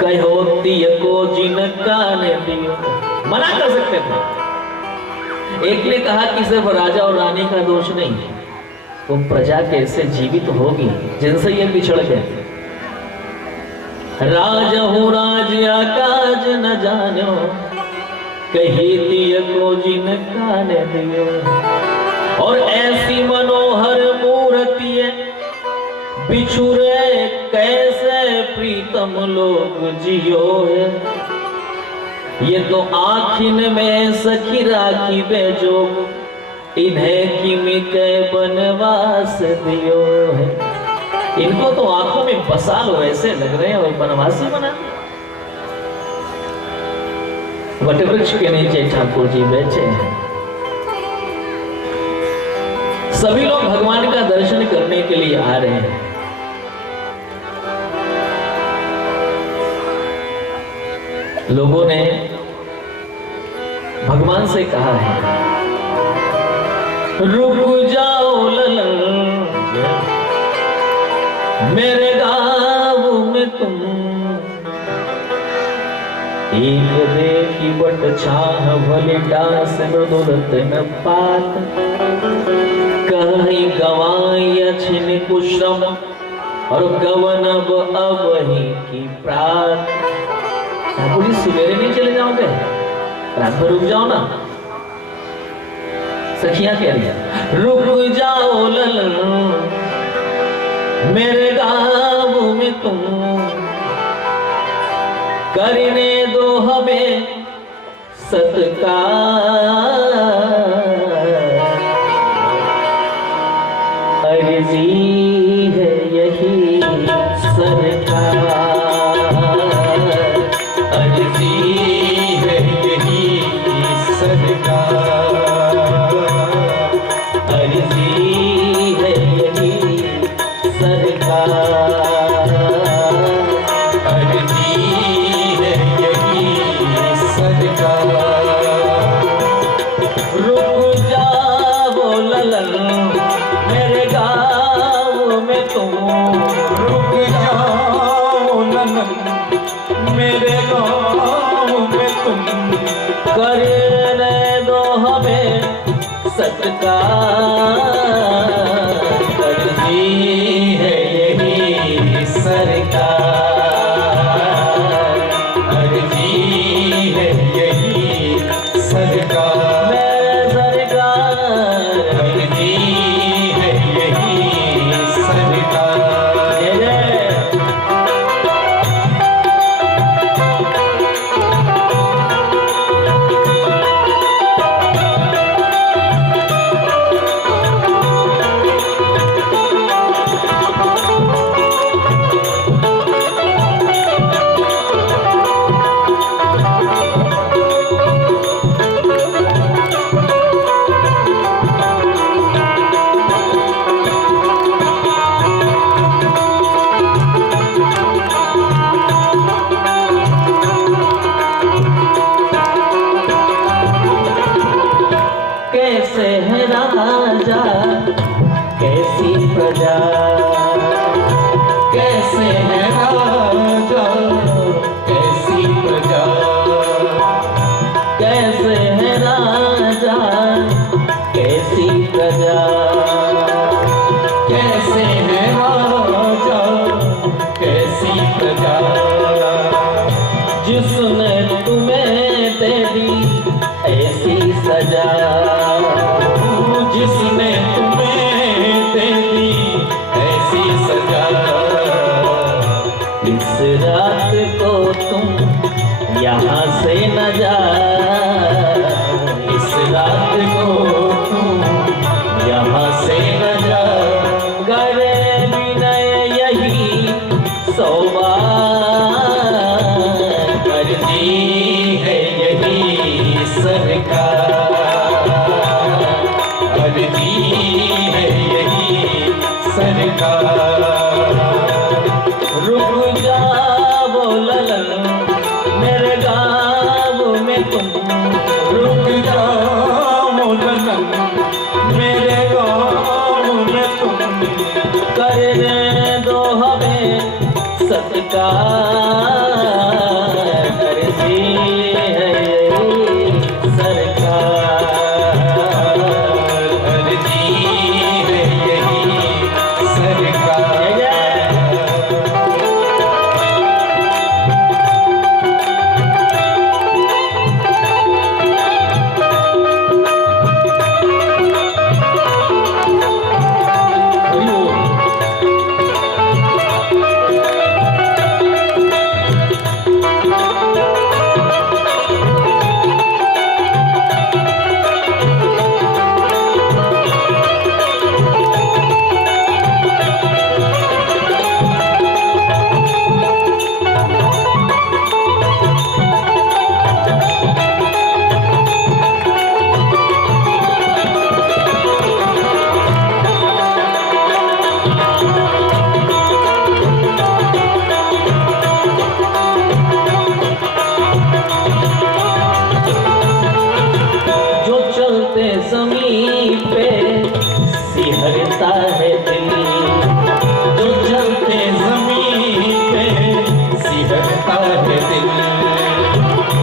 कहो तिय को जिन कान दियो, मना कर सकते थे। एक ने कहा कि सिर्फ राजा और रानी का दोष नहीं है, वो प्रजा कैसे जीवित होगी जिनसे ये बिछड़ गए। राजहु राज अकाज न जानो कही दिय को जिन कान दियो। और ऐसी मनोहर मूर्ति बिछुरे कैसे प्रीतम लोग जियो है। ये तो आखिन में सखी राखी बेजो इन्हें किमी के बनवास दियो है। इनको तो आंखों में बसा लो, ऐसे लग रहे हैं और बनवासी बना। वटवृक्ष के नीचे ठाकुर जी बैठे हैं। सभी लोग भगवान का दर्शन करने के लिए आ रहे हैं। लोगों ने भगवान से कहा है रुक जाओ ललन मेरे गाँव में तुम, एक देखी बट छाह भले डांस मृदुलत न पात कहीं गवाई छिन कुश्रम और गवन अब ही की प्रात। ठाकुर जी सवेरे नहीं चले जाओगे, रात भर रुक जाओ ना। सखियां कह रही है रुक जाओ ललन मेरे गाँव में तुम, करने दो हमें सत्कार। अर्जी है यही सरकार, अर्जी है यही सरकार, अर्जी है यही सरकार, अर्जी है यही सरकार। रुक जाओ ललन मेरे गाँव में तुम, रुक जाओ ललन मेरे गाँव में तुम, करने दो हमें सत्कार। अर्जी है यही सरकार, अर्जी है यही रात को तुम यहाँ से न जा, इस रात को तुम यहाँ से न जा। करे विनय यही सौबार, करती है यही सरकार, करती है यही सरकार। रुक जाओ ललन मेरे गाँव में तुम, रुक जाओ ललन मेरे गाँव में तुम, करने दो हमें सत्कार।